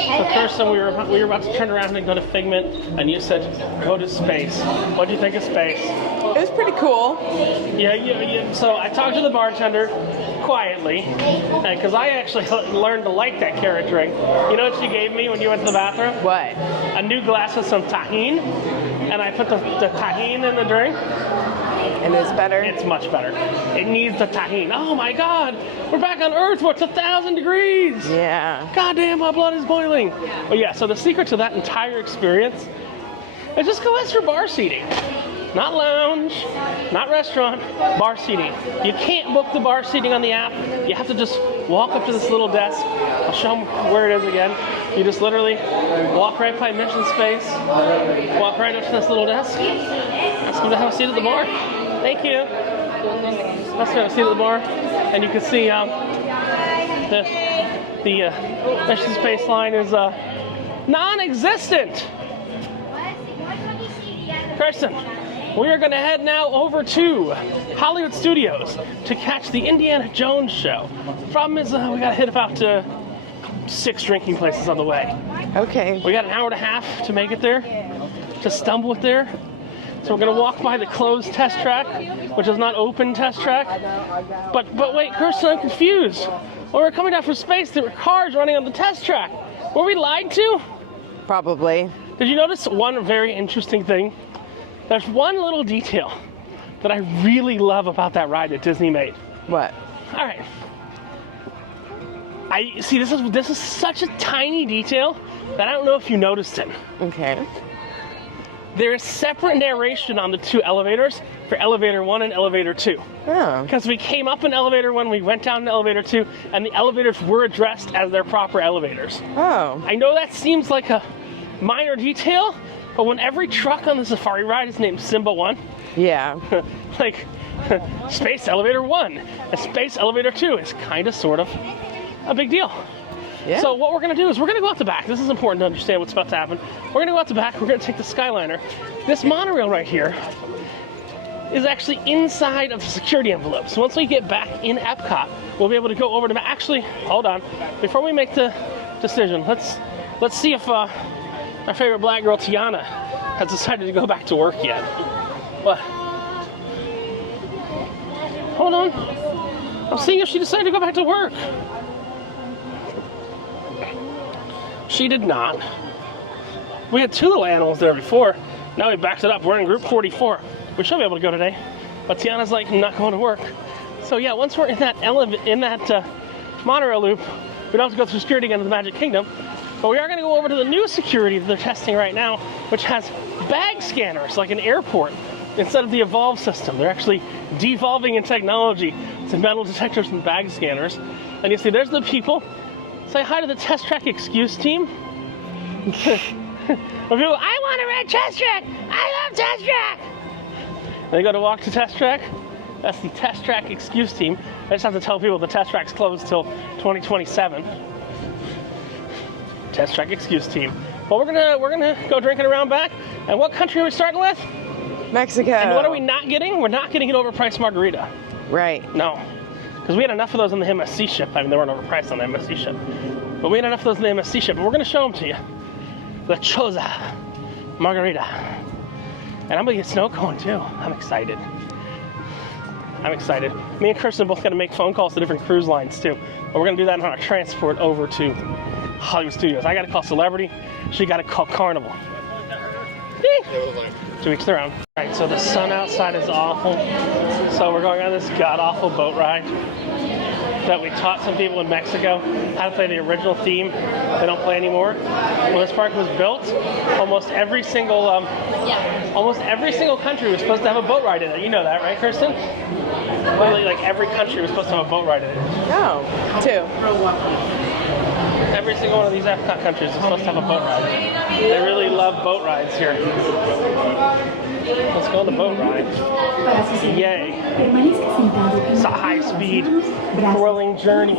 So Kirsten, we were about to turn around and go to Figment, and you said go to space. What do you think of space? It was pretty cool. Yeah. So I talked to the bartender quietly, because I actually learned to like that carrot drink. You know what she gave me when you went to the bathroom? What? A new glass with some tahini, and I put the tahini in the drink. And it's better? It's much better. It needs the tahini. Oh my God, we're back on Earth where it's 1,000 degrees. Yeah. God damn, my blood is boiling. But yeah, so the secret to that entire experience is just go ask for bar seating. Not lounge, not restaurant, bar seating. You can't book the bar seating on the app. You have to just walk up to this little desk. I'll show them where it is again. You just literally walk right by Mission Space, walk right up to this little desk, ask them to have a seat at the bar. Thank you. Let's have a seat at the bar, and you can see the Mission Space line is non-existent. Kirsten, we are going to head now over to Hollywood Studios to catch the Indiana Jones show. The problem is we got to hit about 6 drinking places on the way. Okay. We got an hour and a half to make it there, to stumble it there. So we're going to walk by the closed test track, which is not open test track. But wait, Kirsten, I'm confused. When we were coming down from space, there were cars running on the test track. Were we lied to? Probably. Did you notice one very interesting thing? There's one little detail that I really love about that ride that Disney made. What? All right. I see. This is such a tiny detail that I don't know if you noticed it. Okay. There is separate narration on the 2 elevators for elevator 1 and elevator 2. Oh. Because we came up in elevator 1, we went down in elevator 2, and the elevators were addressed as their proper elevators. Oh. I know that seems like a minor detail, but when every truck on the safari ride is named Simba 1, Yeah. like Space Elevator 1 and Space Elevator 2 is kind of sort of a big deal. Yeah. So what we're going to do is we're going to go out the back. This is important to understand what's about to happen. We're going to go out the back. We're going to take the Skyliner. This monorail right here is actually inside of the security envelope. So once we get back in Epcot, we'll be able to go over to... Actually, hold on. Before we make the decision, let's see if our favorite black girl, Tiana, has decided to go back to work yet. What? Hold on. I'm seeing if she decided to go back to work. She did not. We had 2 little animals there before. Now we backed it up. We're in group 44. We should be able to go today. But Tiana's like, I'm not going to work. So yeah, once we're in that monorail loop, we don't have to go through security again to the Magic Kingdom. But we are going to go over to the new security that they're testing right now, which has bag scanners like an airport instead of the Evolve system. They're actually devolving in technology to metal detectors and bag scanners. And you see, there's the people. Say hi to the Test Track Excuse team. People, I want to ride Test Track! I love Test Track! They go to walk to Test Track. That's the Test Track Excuse team. I just have to tell people the Test Track's closed till 2027. Test Track Excuse team. But we're gonna go drinking around back. And what country are we starting with? Mexico. And what are we not getting? We're not getting an overpriced margarita. Right. No. Because we had enough of those on the MSC ship. I mean, they weren't overpriced on the MSC ship. But we had enough of those on the MSC ship. But we're going to show them to you. The Choza Margarita. And I'm going to get snow cone, too. I'm excited. Me and Kirsten both got to make phone calls to different cruise lines, too. But we're going to do that on our transport over to Hollywood Studios. I got to call Celebrity. She got to call Carnival. To each their own. Alright, so the sun outside is awful. So we're going on this god-awful boat ride that we taught some people in Mexico how to play the original theme. They don't play anymore. When this park was built, almost every single country was supposed to have a boat ride in it. You know that, right, Kirsten? Literally, like every country was supposed to have a boat ride in it. No. 2. Every single one of these Epcot countries is supposed to have a boat ride. They really love boat rides here. Let's go on the boat ride. Yay. It's a high-speed, thrilling journey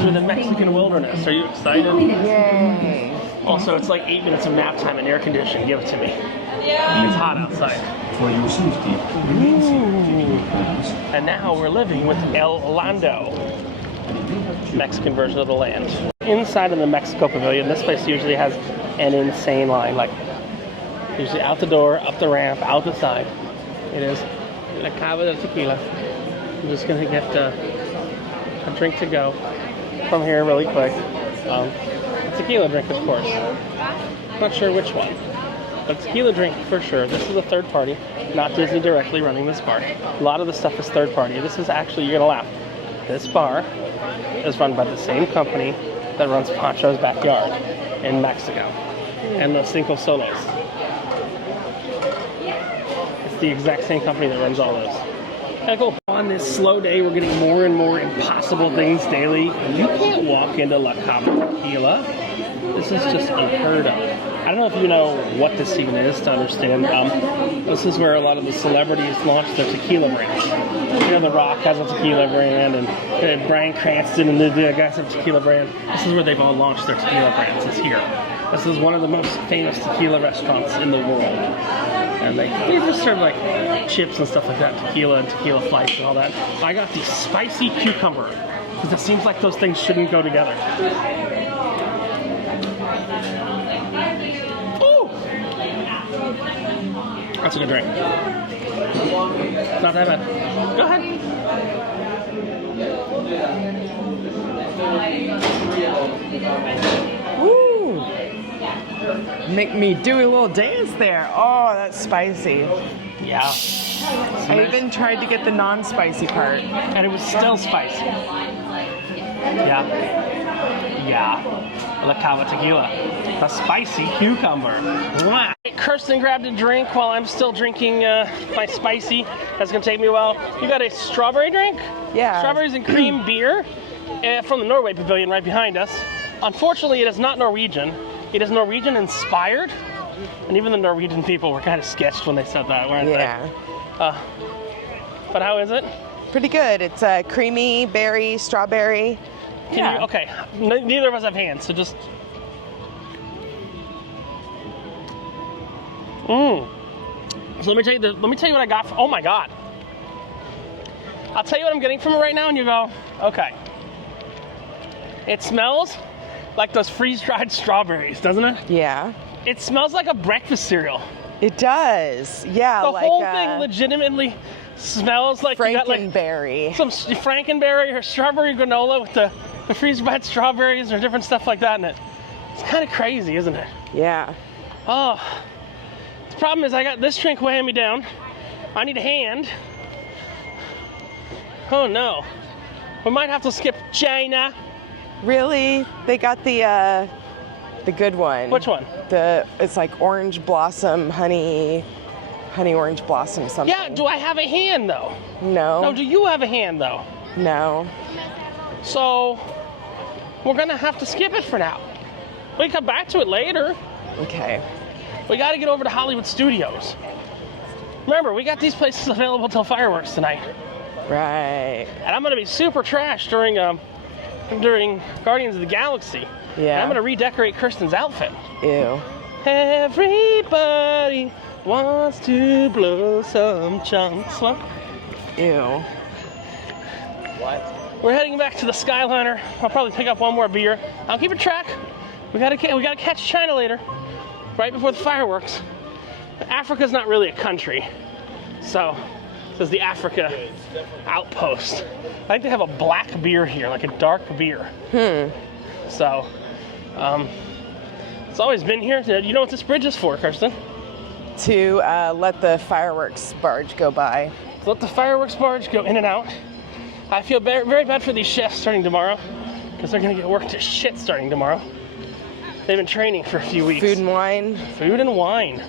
through the Mexican wilderness. Are you excited? Yay. Also, it's like 8 minutes of nap time and air conditioning. Give it to me. It's hot outside. Ooh. And now we're living with El Lando. Mexican version of the land. Inside of the Mexico Pavilion, this place usually has an insane line. Like, usually out the door, up the ramp, out the side. It is La Cava de Tequila. I'm just going to get a drink to go from here really quick. A tequila drink, of course. Not sure which one, but tequila drink for sure. This is a third party, not Disney directly running this bar. A lot of the stuff is third party. This is actually, you're gonna laugh. This bar is run by the same company that runs Pancho's Backyard in Mexico and Los Cinco Soles. It's the exact same company that runs all those. Kind of cool. On this slow day, we're getting more and more impossible things daily. You can't walk into La Cava Tequila. This is just unheard of. I don't know if you know what this even is to understand. This is where a lot of the celebrities launch their tequila brands. You know, The Rock has a tequila brand, and Bryan Cranston and the guys have a tequila brand. This is where they've all launched their tequila brands. It's here. This is one of the most famous tequila restaurants in the world. And they just serve like chips and stuff like that, tequila and tequila flights and all that. I got the spicy cucumber, because it seems like those things shouldn't go together. Ooh! That's a good drink. It's not that bad. Go ahead. Woo! Make me do a little dance there. Oh, that's spicy. Yeah. I even tried to get the non-spicy part. And it was still spicy. Yeah. Yeah. La Cava Tequila. The spicy cucumber. Mwah. Kirsten grabbed a drink while I'm still drinking my spicy. That's going to take me a while. You got a strawberry drink? Yeah. Strawberries and cream beer from the Norway Pavilion right behind us. Unfortunately, it is not Norwegian. It is Norwegian inspired. And even the Norwegian people were kind of sketched when they said that, weren't they? Yeah. But how is it? Pretty good. It's creamy, berry, strawberry. Can you, okay, neither of us have hands, so just... So let me tell you what I got. Oh my God. I'll tell you what I'm getting from it right now, and you go, okay. It smells like those freeze-dried strawberries, doesn't it? Yeah. It smells like a breakfast cereal. It does. Yeah. The like whole thing legitimately smells like you got like Frankenberry. some Frankenberry or strawberry granola with the freeze-dried strawberries or different stuff like that in it. It's kind of crazy, isn't it? Yeah. Oh. The problem is I got this drink weighing me down. I need a hand. Oh no. We might have to skip China. Really? They got the good one. Which one? It's like orange blossom, honey orange blossom something. Yeah, do I have a hand though? No. No, do you have a hand though? No. So, we're gonna have to skip it for now. We can come back to it later. Okay. We gotta get over to Hollywood Studios. Remember, we got these places available till fireworks tonight. Right. And I'm gonna be super trash during Guardians of the Galaxy. Yeah. And I'm gonna redecorate Kirsten's outfit. Ew. Everybody wants to blow some chunks. What? Ew. What? We're heading back to the Skyliner. I'll probably pick up one more beer. I'll keep a track. We gotta catch China later, right before the fireworks. Africa's not really a country, so this is the Africa outpost. I think they have a black beer here, like a dark beer. So, it's always been here. You know what this bridge is for, Kirsten? To let the fireworks barge go by. Let the fireworks barge go in and out. I feel very bad for these chefs starting tomorrow, because they're going to get worked to shit starting tomorrow. They've been training for a few weeks. Food and wine. Food and wine.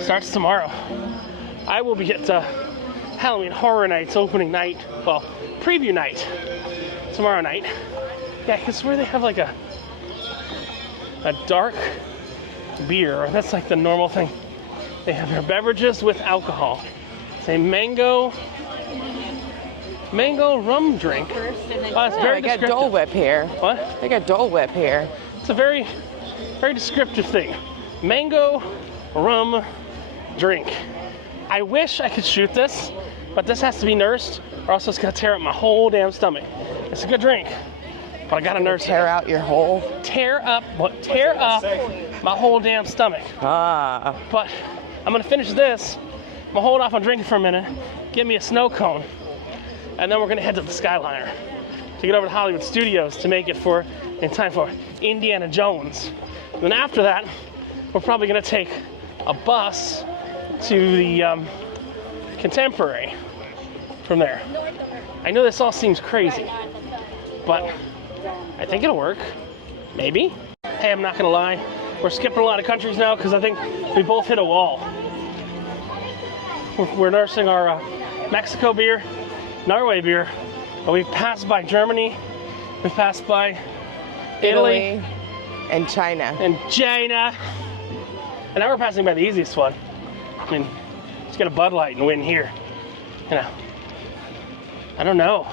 Starts tomorrow. I will be at Halloween Horror Nights opening night. Well, preview night. Tomorrow night. Yeah, because where they have like a dark beer. That's like the normal thing. They have their beverages with alcohol. It's a mango rum drink. Oh, it's very I got descriptive. Dole Whip here. What? I got Dole Whip here. It's a very descriptive thing. Mango rum drink. I wish I could shoot this, but this has to be nursed, or else it's gonna tear up my whole damn stomach. It's a good drink. but I gotta nurse Tear out your hole. tear up my whole damn stomach. Ah. But I'm gonna finish this. I'm gonna hold off on drinking for a minute, get me a snow cone, and then we're gonna head to the Skyliner to get over to Hollywood Studios to make it in time for Indiana Jones. And then after that, we're probably gonna take a bus to the Contemporary from there. I know this all seems crazy, but I think it'll work. Maybe. Hey, I'm not gonna lie. We're skipping a lot of countries now because I think we both hit a wall. We're nursing our Mexico beer, Norway beer, but we've passed by Germany, we've passed by Italy, and China. and China, and now we're passing by the easiest one. I mean, just get a Bud Light and win here. You know, I don't know.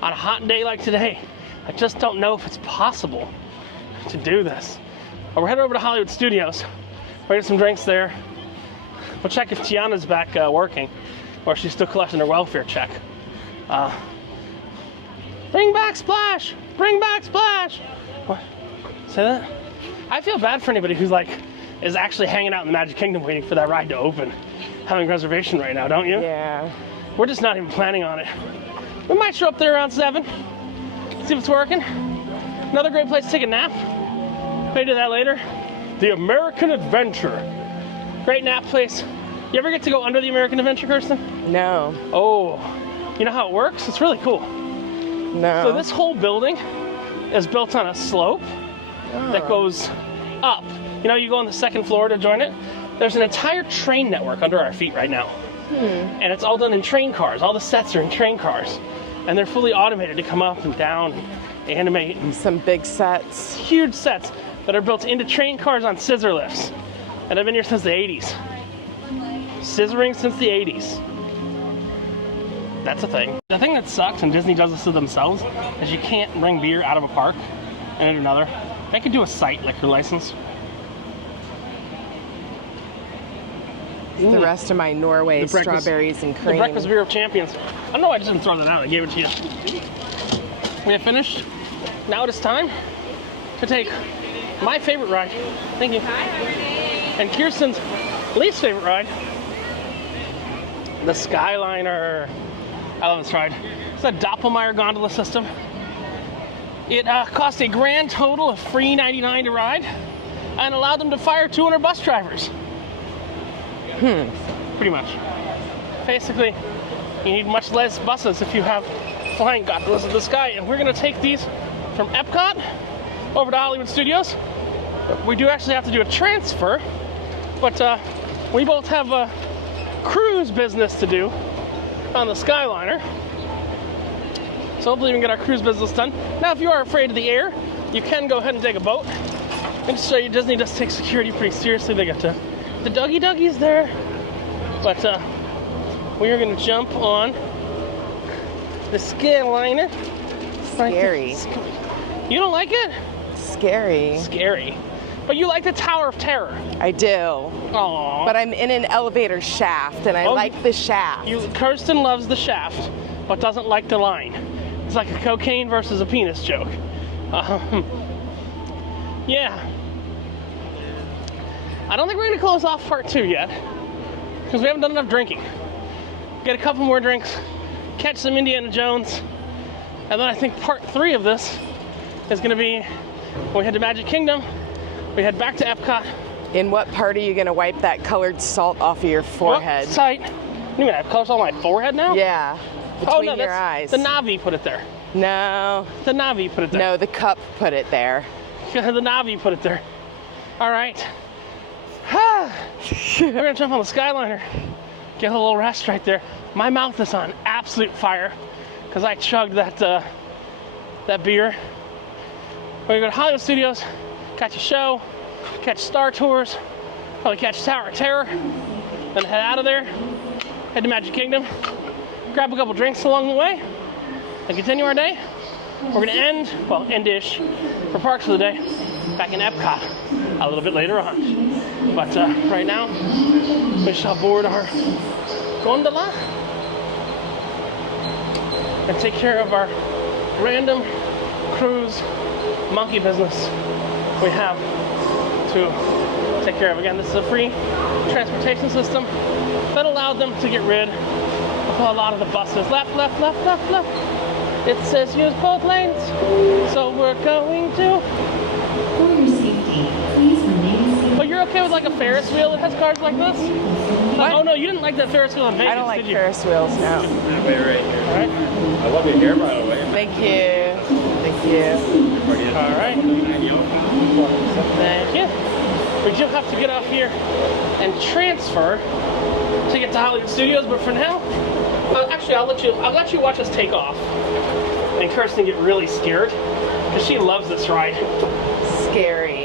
On a hot day like today, I just don't know if it's possible to do this. But we're headed over to Hollywood Studios. We'll get some drinks there. We'll check if Tiana's back working, or if she's still collecting her welfare check. Bring back Splash! Bring back Splash! What? Say that? I feel bad for anybody who's is actually hanging out in the Magic Kingdom waiting for that ride to open, having a reservation right now, don't you? Yeah. We're just not even planning on it. We might show up there around 7, see if it's working. Another great place to take a nap. May do that later. The American Adventure. Great nap place. You ever get to go under the American Adventure, Kirsten? No. Oh, you know how it works? It's really cool. No. So this whole building is built on a slope that goes up. You know, you go on the second floor to join it. There's an entire train network under our feet right now. And it's all done in train cars. All the sets are in train cars. And they're fully automated to come up and down and animate. And Some big sets. huge sets that are built into train cars on scissor lifts. And I've been here since the 80s. Scissoring since the 80s. That's a thing. The thing that sucks, and Disney does this to themselves, is you can't bring beer out of a park and into another. They could do a site liquor license. The rest of my Norway The breakfast- strawberries and The cream. Breakfast Beer of Champions. I don't know why I just didn't throw that out. I gave it to you. We have finished. Now it is time to take my favorite ride. Thank you. And Kirsten's least favorite ride. The Skyliner. I love this ride. It's a Doppelmayr gondola system. It cost a grand total of $3.99 to ride and allowed them to fire 200 bus drivers. Pretty much. Basically, you need much less buses if you have flying gondolas in the sky. And we're going to take these from Epcot over to Hollywood Studios. We do actually have to do a transfer, but we both have a cruise business to do on the Skyliner. So hopefully we can get our cruise business done. Now, if you are afraid of the air, you can go ahead and take a boat. And just show you, Disney does take security pretty seriously. They got the doggies there. But we are going to jump on the Skyliner. Scary. You don't like it? Scary. Scary. But you like the Tower of Terror. I do. Aww. But I'm in an elevator shaft, and I like the shaft. Kirsten loves the shaft, but doesn't like the line. It's like a cocaine versus a penis joke. Yeah. I don't think we're going to close off part 2 yet, because we haven't done enough drinking. Get a couple more drinks, catch some Indiana Jones, and then I think part 3 of this is going to be when we head to Magic Kingdom, we head back to Epcot. In what part are you going to wipe that colored salt off of your forehead? What site? You mean I have colors on my forehead now? Yeah, between your eyes. The Navi put it there. No. The Navi put it there. No, the cup put it there. The Navi put it there. All right. We're gonna jump on the Skyliner. Get a little rest right there. My mouth is on absolute fire because I chugged that beer. We're gonna go to Hollywood Studios, catch a show, catch Star Tours, probably catch Tower of Terror, then head out of there, head to Magic Kingdom, grab a couple drinks along the way, and continue our day. We're gonna end-ish for parks for the day back in Epcot a little bit later on. But right now, we shall board our gondola and take care of our random cruise monkey business we have to take care of. Again, this is a free transportation system that allowed them to get rid of a lot of the buses. Left, left, left, left, left. It says use both lanes, so we're going to. For your safety, please remain seated. But you're okay with like a Ferris wheel that has cars like this? Like, oh no, you didn't like that Ferris wheel in Vegas, I don't like did you? Ferris wheels, no. That way right here. All right. I love your hair, by the way. Thank you. Thank you. All right. Thank you. We do have to get off here and transfer to get to Hollywood Studios, but for now, actually, I'll let you watch us take off. And Kirsten get really scared because she loves this ride. Scary.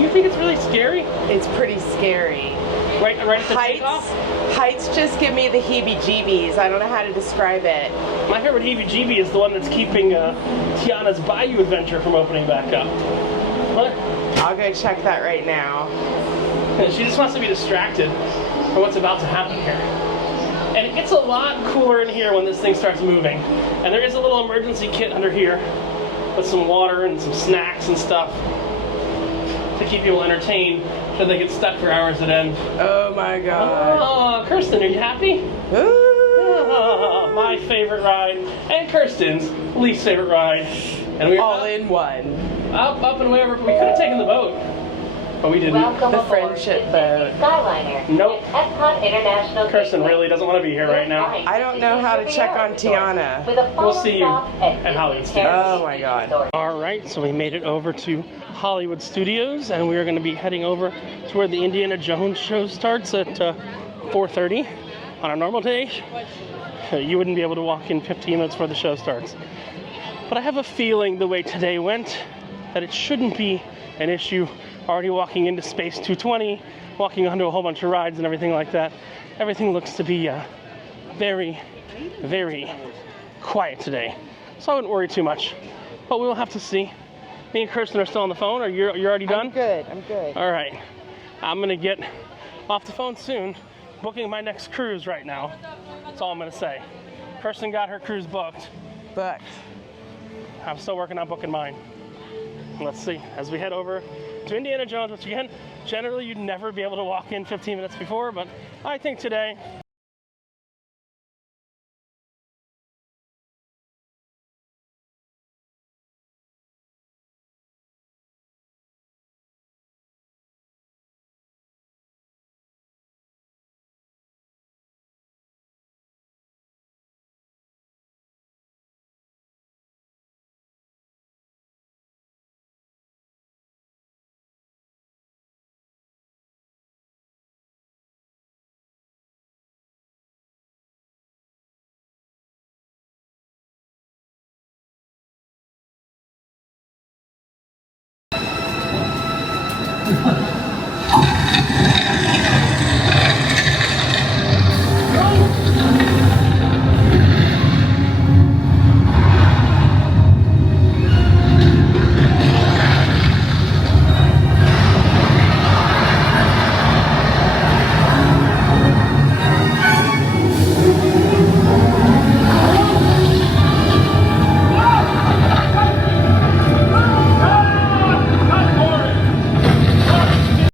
You think it's really scary? It's pretty scary. Right at the takeoff? Heights just give me the heebie-jeebies. I don't know how to describe it. My favorite heebie-jeebie is the one that's keeping Tiana's Bayou Adventure from opening back up. What? I'll go check that right now. She just wants to be distracted from what's about to happen here. And it gets a lot cooler in here when this thing starts moving. And there is a little emergency kit under here with some water and some snacks and stuff to keep people entertained should they get stuck for hours at end. Oh my god. Oh, Kirsten, are you happy? Oh, my favorite ride and Kirsten's least favorite ride. And we All in one. up and away over. We could have taken the boat, but we didn't. Welcome The aboard friendship boat. Skyliner. Nope. Epcot International. Kirsten Gateway. really doesn't want to be here right now. I don't know how to check on Tiana. With a We'll final see you stop at Hollywood Studios. Oh my god. All right, so we made it over to Hollywood Studios, and we are going to be heading over to where the Indiana Jones show starts at 4:30 on a normal day. You wouldn't be able to walk in 15 minutes before the show starts. But I have a feeling the way today went that it shouldn't be an issue. Already walking into Space 220, walking onto a whole bunch of rides and everything like that. Everything looks to be very, very quiet today. So I wouldn't worry too much. But we'll have to see. Me and Kirsten are still on the phone. Are you already done? I'm good. I'm good. All right. I'm going to get off the phone soon, booking my next cruise right now. That's all I'm going to say. Kirsten got her cruise booked. Booked. I'm still working on booking mine. Let's see. As we head over to Indiana Jones, which again, generally you'd never be able to walk in 15 minutes before, but I think today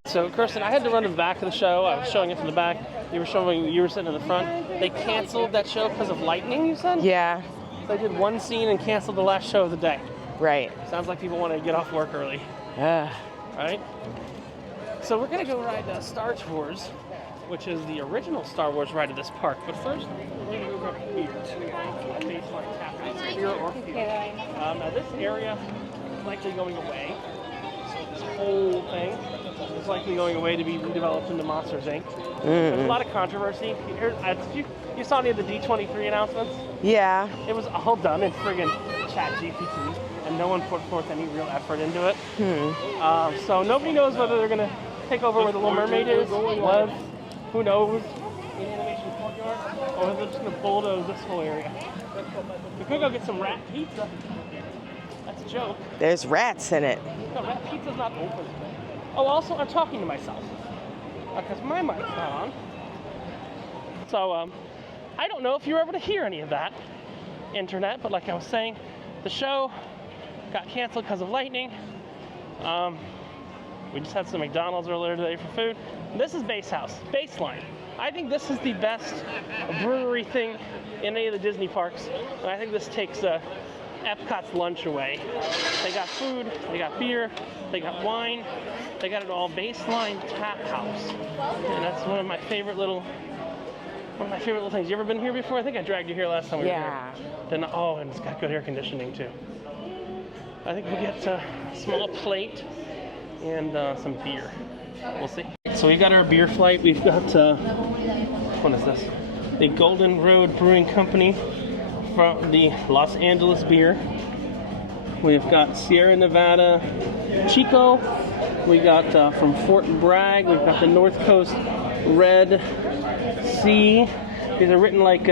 So, Kirsten, I had to run to the back of the show. I was showing it from the back. You were sitting in the front. They canceled that show because of lightning, you said? Yeah. So they did one scene and canceled the last show of the day. Right. Sounds like people want to get off work early, right? So we're going to go ride Star Tours, which is the original Star Wars ride of this park. But first, we're going to move up here to Space Flight Tap. Here or here. Now this area is likely going away. So this whole thing is likely going away to be redeveloped into Monsters, Inc. There's a lot of controversy. You saw any of the D23 announcements? Yeah. It was all done in friggin' ChatGPT, and no one put forth any real effort into it. So nobody knows whether they're gonna take over where the Little Mermaid was. Who knows? In Animation Courtyard, or they're just gonna bulldoze this whole area. We could go get some rat pizza. That's a joke. There's rats in it. No, rat pizza's not open. Oh, also, I'm talking to myself because my mic's not on. So, I don't know if you were able to hear any of that, internet, but like I was saying, The show got canceled because of lightning. We just had some McDonald's earlier today for food. And this is Base House, Baseline. I think this is the best brewery thing in any of the Disney parks. And I think this takes Epcot's lunch away. They got food, they got beer, they got wine, they got it all. Baseline Tap House. And that's one of my favorite little things. You ever been here before? I think I dragged you here last time we were here. Then, and it's got good air conditioning too. I think we'll get a small plate and some beer. We'll see. So we got our beer flight. We've got, what is this? The Golden Road Brewing Company from the Los Angeles beer. We've got Sierra Nevada Chico. We got from Fort Bragg. We've got the North Coast Red Sea. These are written like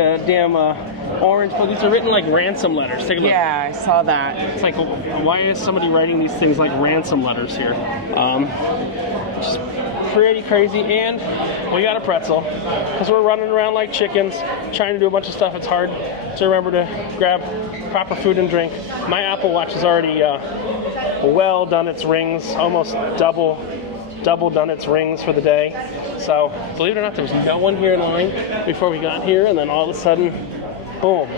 orange, but these are written like ransom letters. Take a look. Yeah, I saw that. It's like, why is somebody writing these things like ransom letters here? Just pretty crazy. And we got a pretzel because we're running around like chickens trying to do a bunch of stuff. It's hard to remember to grab proper food and drink. My Apple Watch has already well done its rings, almost double done its rings for the day. So believe it or not, there was no one here in line before we got here, and then all of a sudden, boom.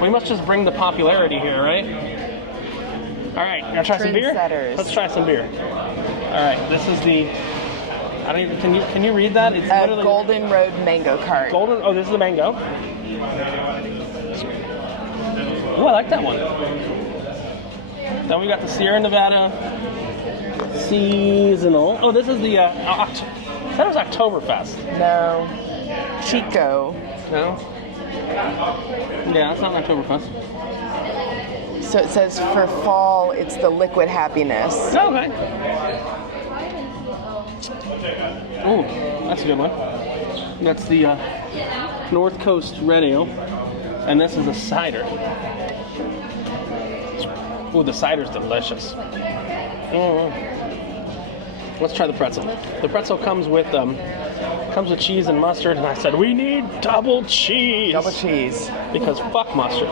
We must just bring the popularity here, right? All right, gonna try some beer? Let's try some beer. All right, this is the, I don't even, can you read that? It's literally Golden Road Mango Cart. This is the mango. Oh, I like that one. Then we got the Sierra Nevada Seasonal. Oh, this is the, that was Oktoberfest. No. Chico. No? Yeah, that's not Oktoberfest. So it says for fall, it's the Liquid Happiness. Oh, okay. Ooh, that's a good one. That's the North Coast Red Ale. And this is a cider. Ooh, the cider's delicious. Let's try the pretzel. The pretzel comes with cheese and mustard, and I said we need double cheese. Double cheese. Because fuck mustard.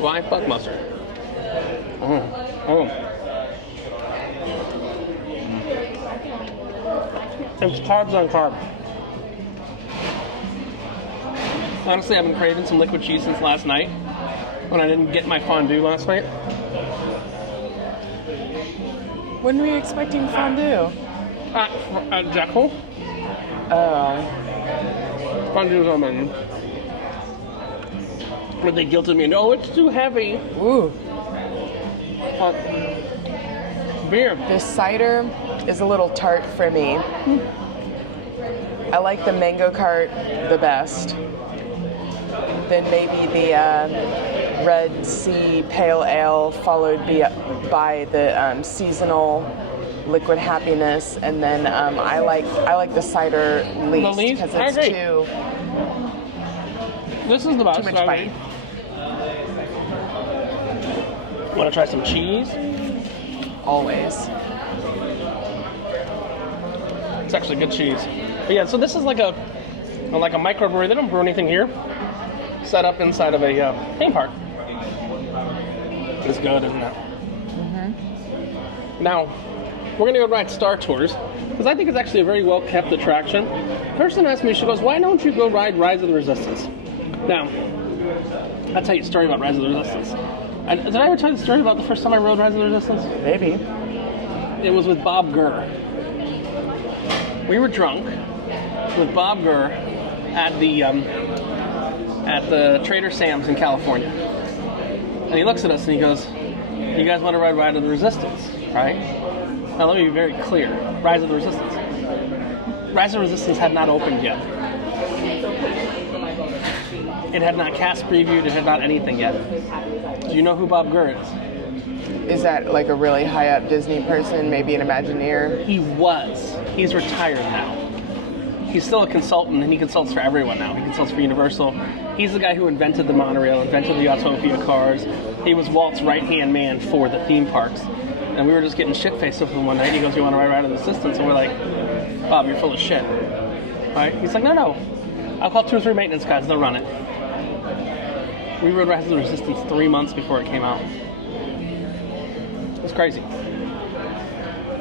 Why fuck mustard? It's carbs on carb. Honestly, I've been craving some liquid cheese since last night when I didn't get my fondue last night. When were you expecting fondue? At Jekyll. Oh. Fondue's on menu. But they guilted me. No, it's too heavy. Ooh. Beer. This cider is a little tart for me. I like the Mango Cart the best. Then maybe the Red Sea Pale Ale, followed by the seasonal Liquid Happiness, and then I like the cider least because it's too. This is the best. Too much bite. Want to try some cheese? Always. It's actually good cheese. But yeah, so this is like a microbrewery. They don't brew anything here. Set up inside of a theme park. It's good, isn't it? Mm-hmm. Now, we're going to go ride Star Tours, because I think it's actually a very well-kept attraction. The person asked me, she goes, why don't you go ride Rise of the Resistance? Now, I'll tell you a story about Rise of the Resistance. Did I ever tell you the story about the first time I rode Rise of the Resistance? Maybe. It was with Bob Gurr. We were drunk with Bob Gurr at the Trader Sam's in California. And he looks at us and he goes, you guys want to ride Rise of the Resistance, right? Now let me be very clear. Rise of the Resistance. Rise of the Resistance had not opened yet. It had not cast previewed, it had not anything yet. Do you know who Bob Gurr is? Is that like a really high up Disney person, maybe an Imagineer? He was. He's retired now. He's still a consultant, and he consults for everyone now. He consults for Universal. He's the guy who invented the monorail, invented the Autopia cars. He was Walt's right-hand man for the theme parks. And we were just getting shit-faced with him one night. He goes, you want to ride Ride of the Resistance? And we're like, Bob, you're full of shit. Right? He's like, no. I'll call 2 or 3 maintenance guys. They'll run it. We rode Rise of the Resistance 3 months before it came out. It's crazy.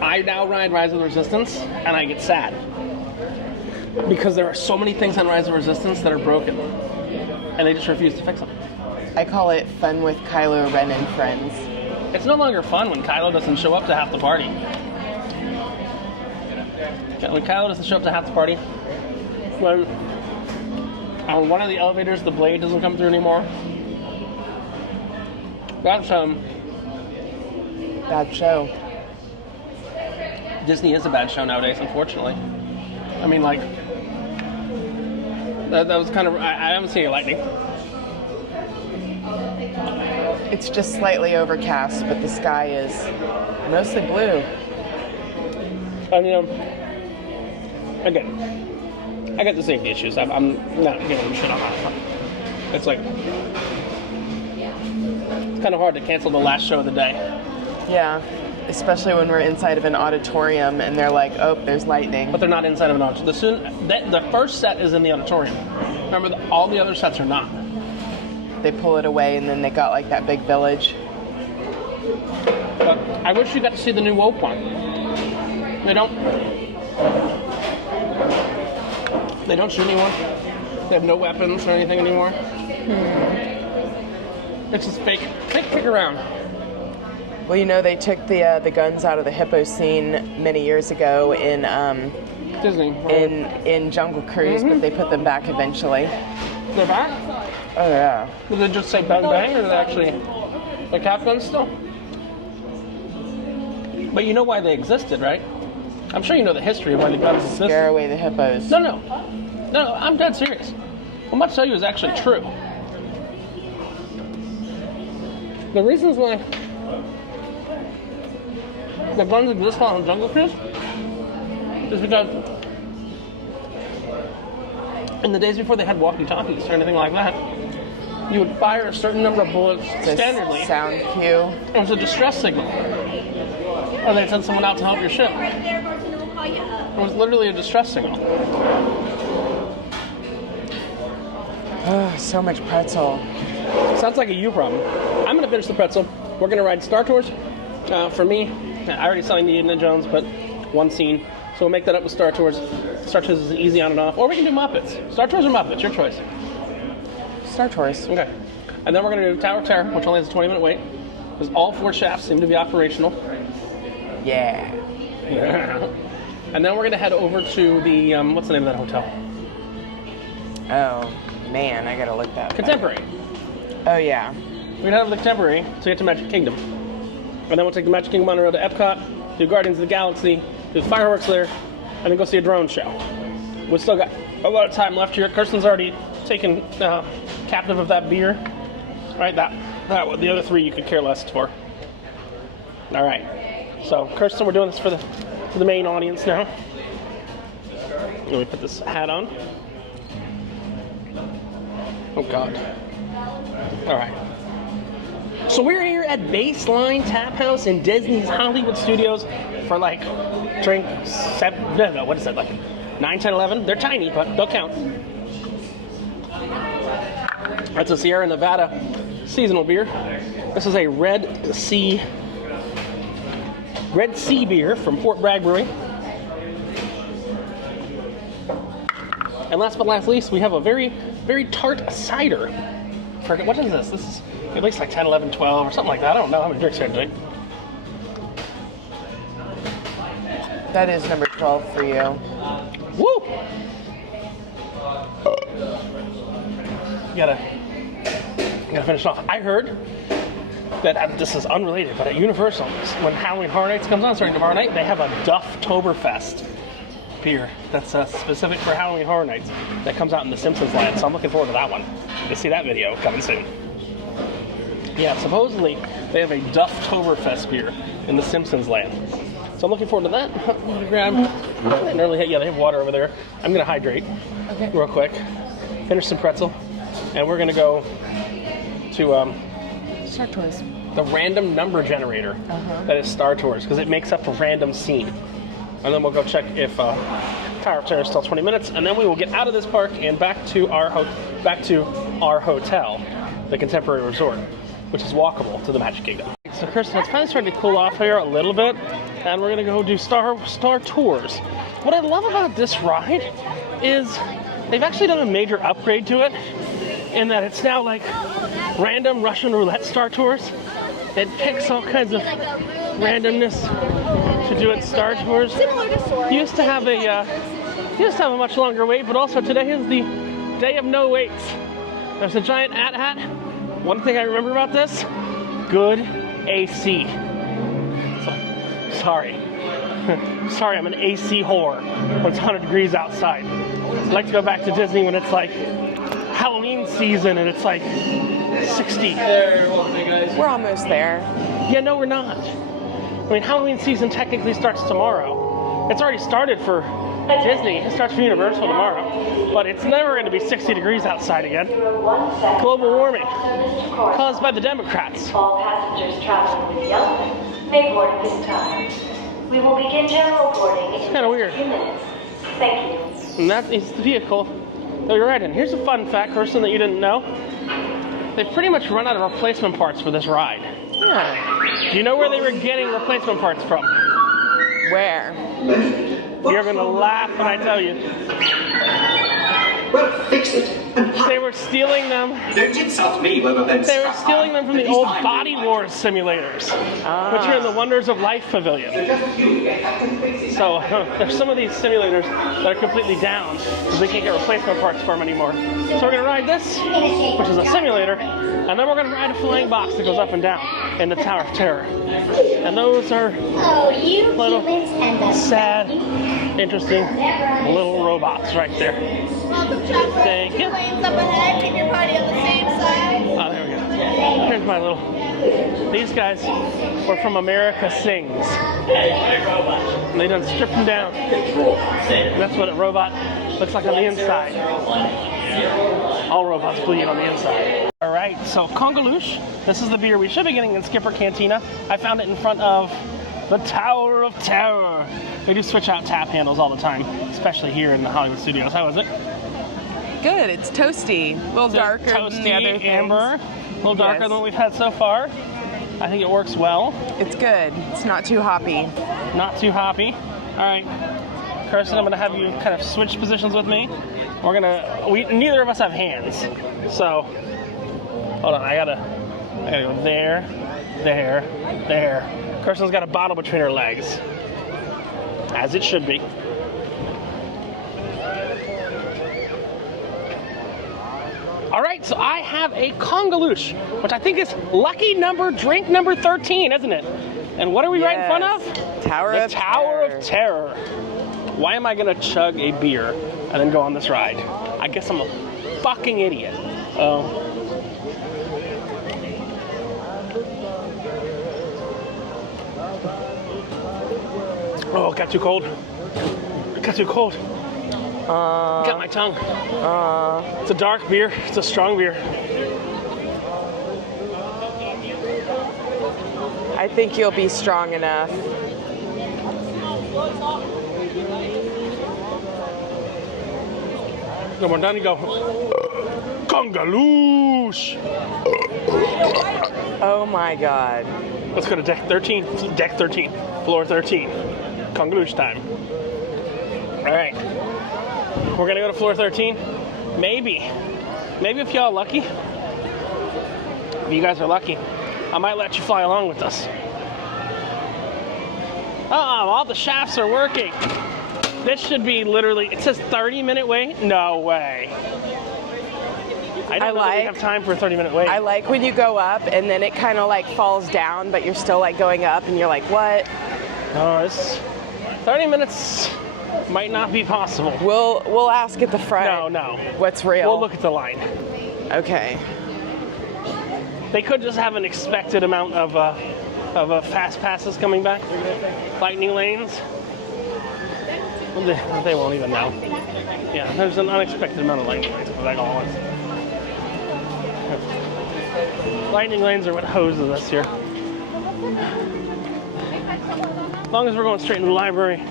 I now ride Rise of the Resistance, and I get sad. Because there are so many things on Rise of the Resistance that are broken. And they just refuse to fix them. I call it fun with Kylo Ren and friends. It's no longer fun when Kylo doesn't show up to half the party. When Kylo doesn't show up to half the party, when on one of the elevators the blade doesn't come through anymore. That's Bad show. Disney is a bad show nowadays, unfortunately. I mean, like, that was kind of, I haven't seen any lightning. It's just slightly overcast, but the sky is mostly blue. And, you know, again, I got the safety issues. I'm not giving them shit on that. It's like, it's kind of hard to cancel the last show of the day. Yeah, especially when we're inside of an auditorium and they're like, oh, there's lightning. But they're not inside of an auditorium. The first set is in the auditorium. Remember, all the other sets are not. They pull it away and then they got like that big village. But I wish you got to see the new Woke one. They don't shoot anyone. They have no weapons or anything anymore. It's just fake kick around. Well, you know, they took the guns out of the hippo scene many years ago in Disney. in Jungle Cruise, but they put them back eventually. They're back? Oh yeah. Did they just say bang bang, or are they actually like half guns still? But you know why they existed, right? I'm sure you know the history of why the guns existed. Scare away the hippos. No, I'm dead serious. What I'm about to tell you is actually true. The reasons why the guns exist on Jungle Cruise is because in the days before they had walkie-talkies or anything like that, you would fire a certain number of bullets standardly. Sound cue. It was a distress signal. Or they'd send someone out to help your ship. It was literally a distress signal. Oh, so much pretzel. Sounds like a you problem. I'm going to finish the pretzel. We're going to ride Star Tours. For me, I already signed the Indiana Jones, but one scene. So we'll make that up with Star Tours. Star Tours is easy on and off. Or we can do Muppets. Star Tours or Muppets, your choice. Star Tours. Okay. And then we're going to do Tower of Terror, which only has a 20-minute wait. Because all 4 shafts seem to be operational. Yeah. And then we're going to head over to the, what's the name of that hotel? Oh, man, I gotta look that up. Contemporary. Oh, yeah. We're going to head over to the Contemporary to get to Magic Kingdom. And then we'll take the Magic Kingdom on the road to Epcot, do Guardians of the Galaxy, do the fireworks there, and then go see a drone show. We've still got a lot of time left here. Kirsten's already taken captive of that beer. Right, that the other 3 you could care less for. All right. So, Kirsten, we're doing this for the main audience now. Let me put this hat on. Oh, God. All right. So we're here at Baseline Tap House in Disney's Hollywood Studios for like drink 7, no, what is that, like 9, 10, 11? They're tiny, but they'll count. That's a Sierra Nevada seasonal beer. This is a Red Sea beer from Fort Bragg Brewing. And last but not least, we have a very, very tart cider. What is this? This is at least like 10, 11, 12 or something like that. I don't know how many drinks I had today. That is number 12 for you. Woo! Gotta finish off. I heard that, this is unrelated, but at Universal, when Halloween Horror Nights comes on starting tomorrow night, they have a Dufftoberfest beer that's specific for Halloween Horror Nights that comes out in the Simpsons land, so I'm looking forward to that one. You'll see that video coming soon. Yeah, supposedly they have a Dufftoberfest beer in the Simpsons land. So I'm looking forward to that. I'm gonna grab an early hit. Yeah, they have water over there. I'm gonna hydrate real quick, finish some pretzel, and we're gonna go to Star Tours. The random number generator that is Star Tours, because it makes up a random scene. And then we'll go check if Tower of Terror is still 20 minutes, and then we will get out of this park and back to our hotel. the Contemporary Resort, which is walkable to the Magic Kingdom. So Kirsten, it's finally starting to cool off here a little bit, and we're gonna go do Star Tours. What I love about this ride is they've actually done a major upgrade to it, in that it's now like random Russian roulette Star Tours. It picks all kinds of randomness to do at Star Tours. You used to have a much longer wait, but also today is the day of no waits. There's a giant at-hat. One thing I remember about this, good AC. So, sorry, I'm an AC whore when it's 100 degrees outside. I'd like to go back to Disney when it's like Halloween season and it's like 60. We're almost there. Yeah, no, we're not. I mean, Halloween season technically starts tomorrow. It's already started for Disney. It starts for Universal tomorrow. But it's never going to be 60 degrees outside again. Global warming caused by the Democrats. All passengers traveling with young ones may board at this time. We will begin general boarding in Kinda weird. a few minutes. Thank you. And that is the vehicle that you're riding. Here's a fun fact, Kirsten, that you didn't know. They've pretty much run out of replacement parts for this ride. Yeah. Do you know where they were getting replacement parts from? Where? You're gonna laugh when I tell you. Well, fix it. They were stealing them. Don't insult me, well, then. They were stealing them from the old Body Wars simulators, which are in the Wonders of Life Pavilion. So there's some of these simulators that are completely down because they can't get replacement parts for them anymore. So we're gonna ride this, which is a simulator, and then we're gonna ride a flying box that goes up and down in the Tower of Terror. And those are little sad, interesting little robots right there. Thank you. Planes up ahead, keep your party on the same side. Oh, there we go. Here's my little... These guys were from America Sings. And they done stripped them down. And that's what a robot looks like on the inside. All robots bleed on the inside. All right, so Karamell-Kuche. This is the beer we should be getting in Skipper Cantina. I found it in front of the Tower of Terror. They do switch out tap handles all the time, especially here in the Hollywood Studios. How is it? Good. It's toasty. A little darker than the other things. Amber. A little darker than what we've had so far. I think it works well. It's good. It's not too hoppy. Not too hoppy. All right, Kirsten, I'm gonna have you kind of switch positions with me. Neither of us have hands, so hold on. I gotta go there, there, there. Kirsten's got a bottle between her legs, as it should be. All right, so I have a Karamell-Kuche, which I think is lucky drink number 13, isn't it? And what are we right in front of? Tower of Terror. Why am I gonna chug a beer and then go on this ride? I guess I'm a fucking idiot. Oh, it got too cold. It got too cold. Got my tongue. It's a dark beer. It's a strong beer. I think you'll be strong enough. No more done. You go. Karamell-Kuche. Oh my God. Let's go to deck 13. Deck 13. Floor 13. Karamell-Kuche time. All right. We're gonna go to floor 13. Maybe if y'all are lucky, if you guys are lucky, I might let you fly along with us. All the shafts are working. This should be literally, it says 30-minute wait? No way. I don't know that we have time for a 30-minute wait. I like when you go up and then it kind of like falls down, but you're still like going up and you're like, what? No, it's 30 minutes might not be possible. We'll ask at the front. No. What's real? We'll look at the line. Okay. They could just have an expected amount of fast passes coming back. Lightning lanes. They won't even know. Yeah, there's an unexpected amount of lightning lanes for that all at once. Lightning lanes are what hoses us here. As long as we're going straight into the library,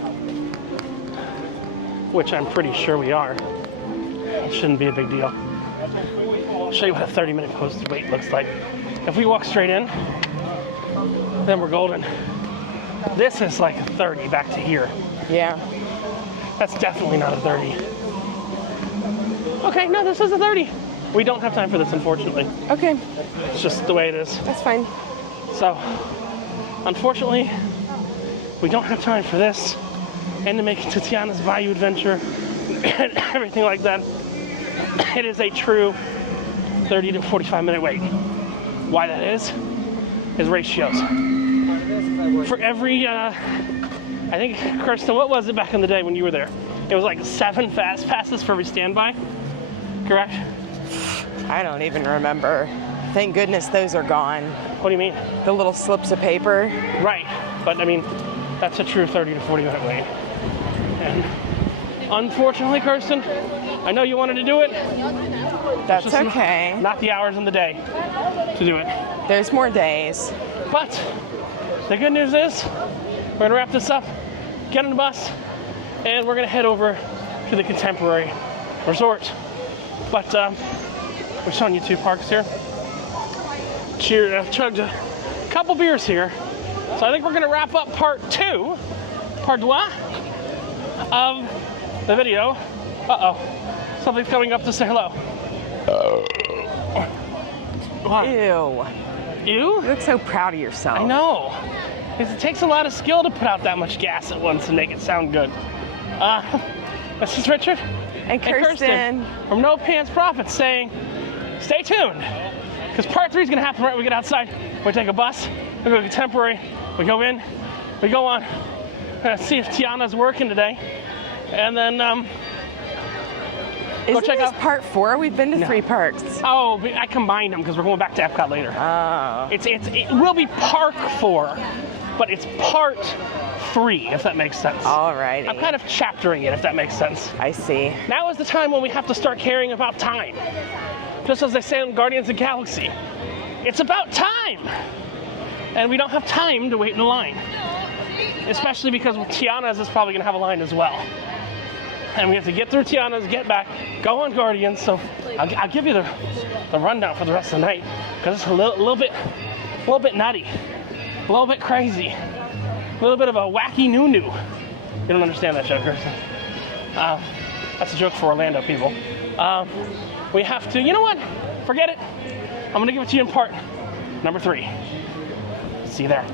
which I'm pretty sure we are, it shouldn't be a big deal. I'll show you what a 30-minute posted wait looks like. If we walk straight in, then we're golden. This is like a 30 back to here. Yeah. That's definitely not a 30. Okay, no, this is a 30. We don't have time for this, unfortunately. Okay, It's just the way it is. that's fine. So, unfortunately, we don't have time for this and to make it to Tiana's Bayou Adventure and everything like that. It is a true 30 to 45 minute wait. Why that is ratios. For every, I think, Kirsten, what was it back in the day when you were there? It was like 7 fast passes for every standby, correct? I don't even remember. Thank goodness those are gone. What do you mean? The little slips of paper. Right, but I mean, that's a true 30 to 40 minute wait. And unfortunately, Kirsten, I know you wanted to do it. That's It's just okay. Not the hours in the day to do it. There's more days. But the good news is, we're gonna wrap this up, get on the bus, and we're gonna head over to the Contemporary Resort. But we're showing you 2 parks here. Chugged a couple beers here. So I think we're gonna wrap up part 2 of the video. Uh-oh, something's coming up to say hello. What? Ew. You? You look so proud of yourself. I know. Because it takes a lot of skill to put out that much gas at once and make it sound good. This is Richard And Kirsten. from No Pants Profits saying, stay tuned. Because part 3 is going to happen right when we get outside. We take a bus, we go to Contemporary, we go in, we go on, see if Tiana's working today. And then go Isn't check this out. part 4? We've been to 3 parks. Oh, I combined them because we're going back to Epcot later. Oh. It will be Park 4, but it's Part 3, if that makes sense. Alrighty. I'm kind of chaptering it, if that makes sense. I see. Now is the time when we have to start caring about time. Just as they say in Guardians of the Galaxy, it's about time! And we don't have time to wait in a line. Especially because Tiana's is probably going to have a line as well. And we have to get through Tiana's, get back, go on Guardians. So I'll give you the rundown for the rest of the night, because it's a little bit nutty, a little bit crazy, a little bit of a wacky noo-noo. You don't understand that joke, Kirsten. That's a joke for Orlando people. We have to, you know what? Forget it. I'm gonna give it to you in part number 3. See you there.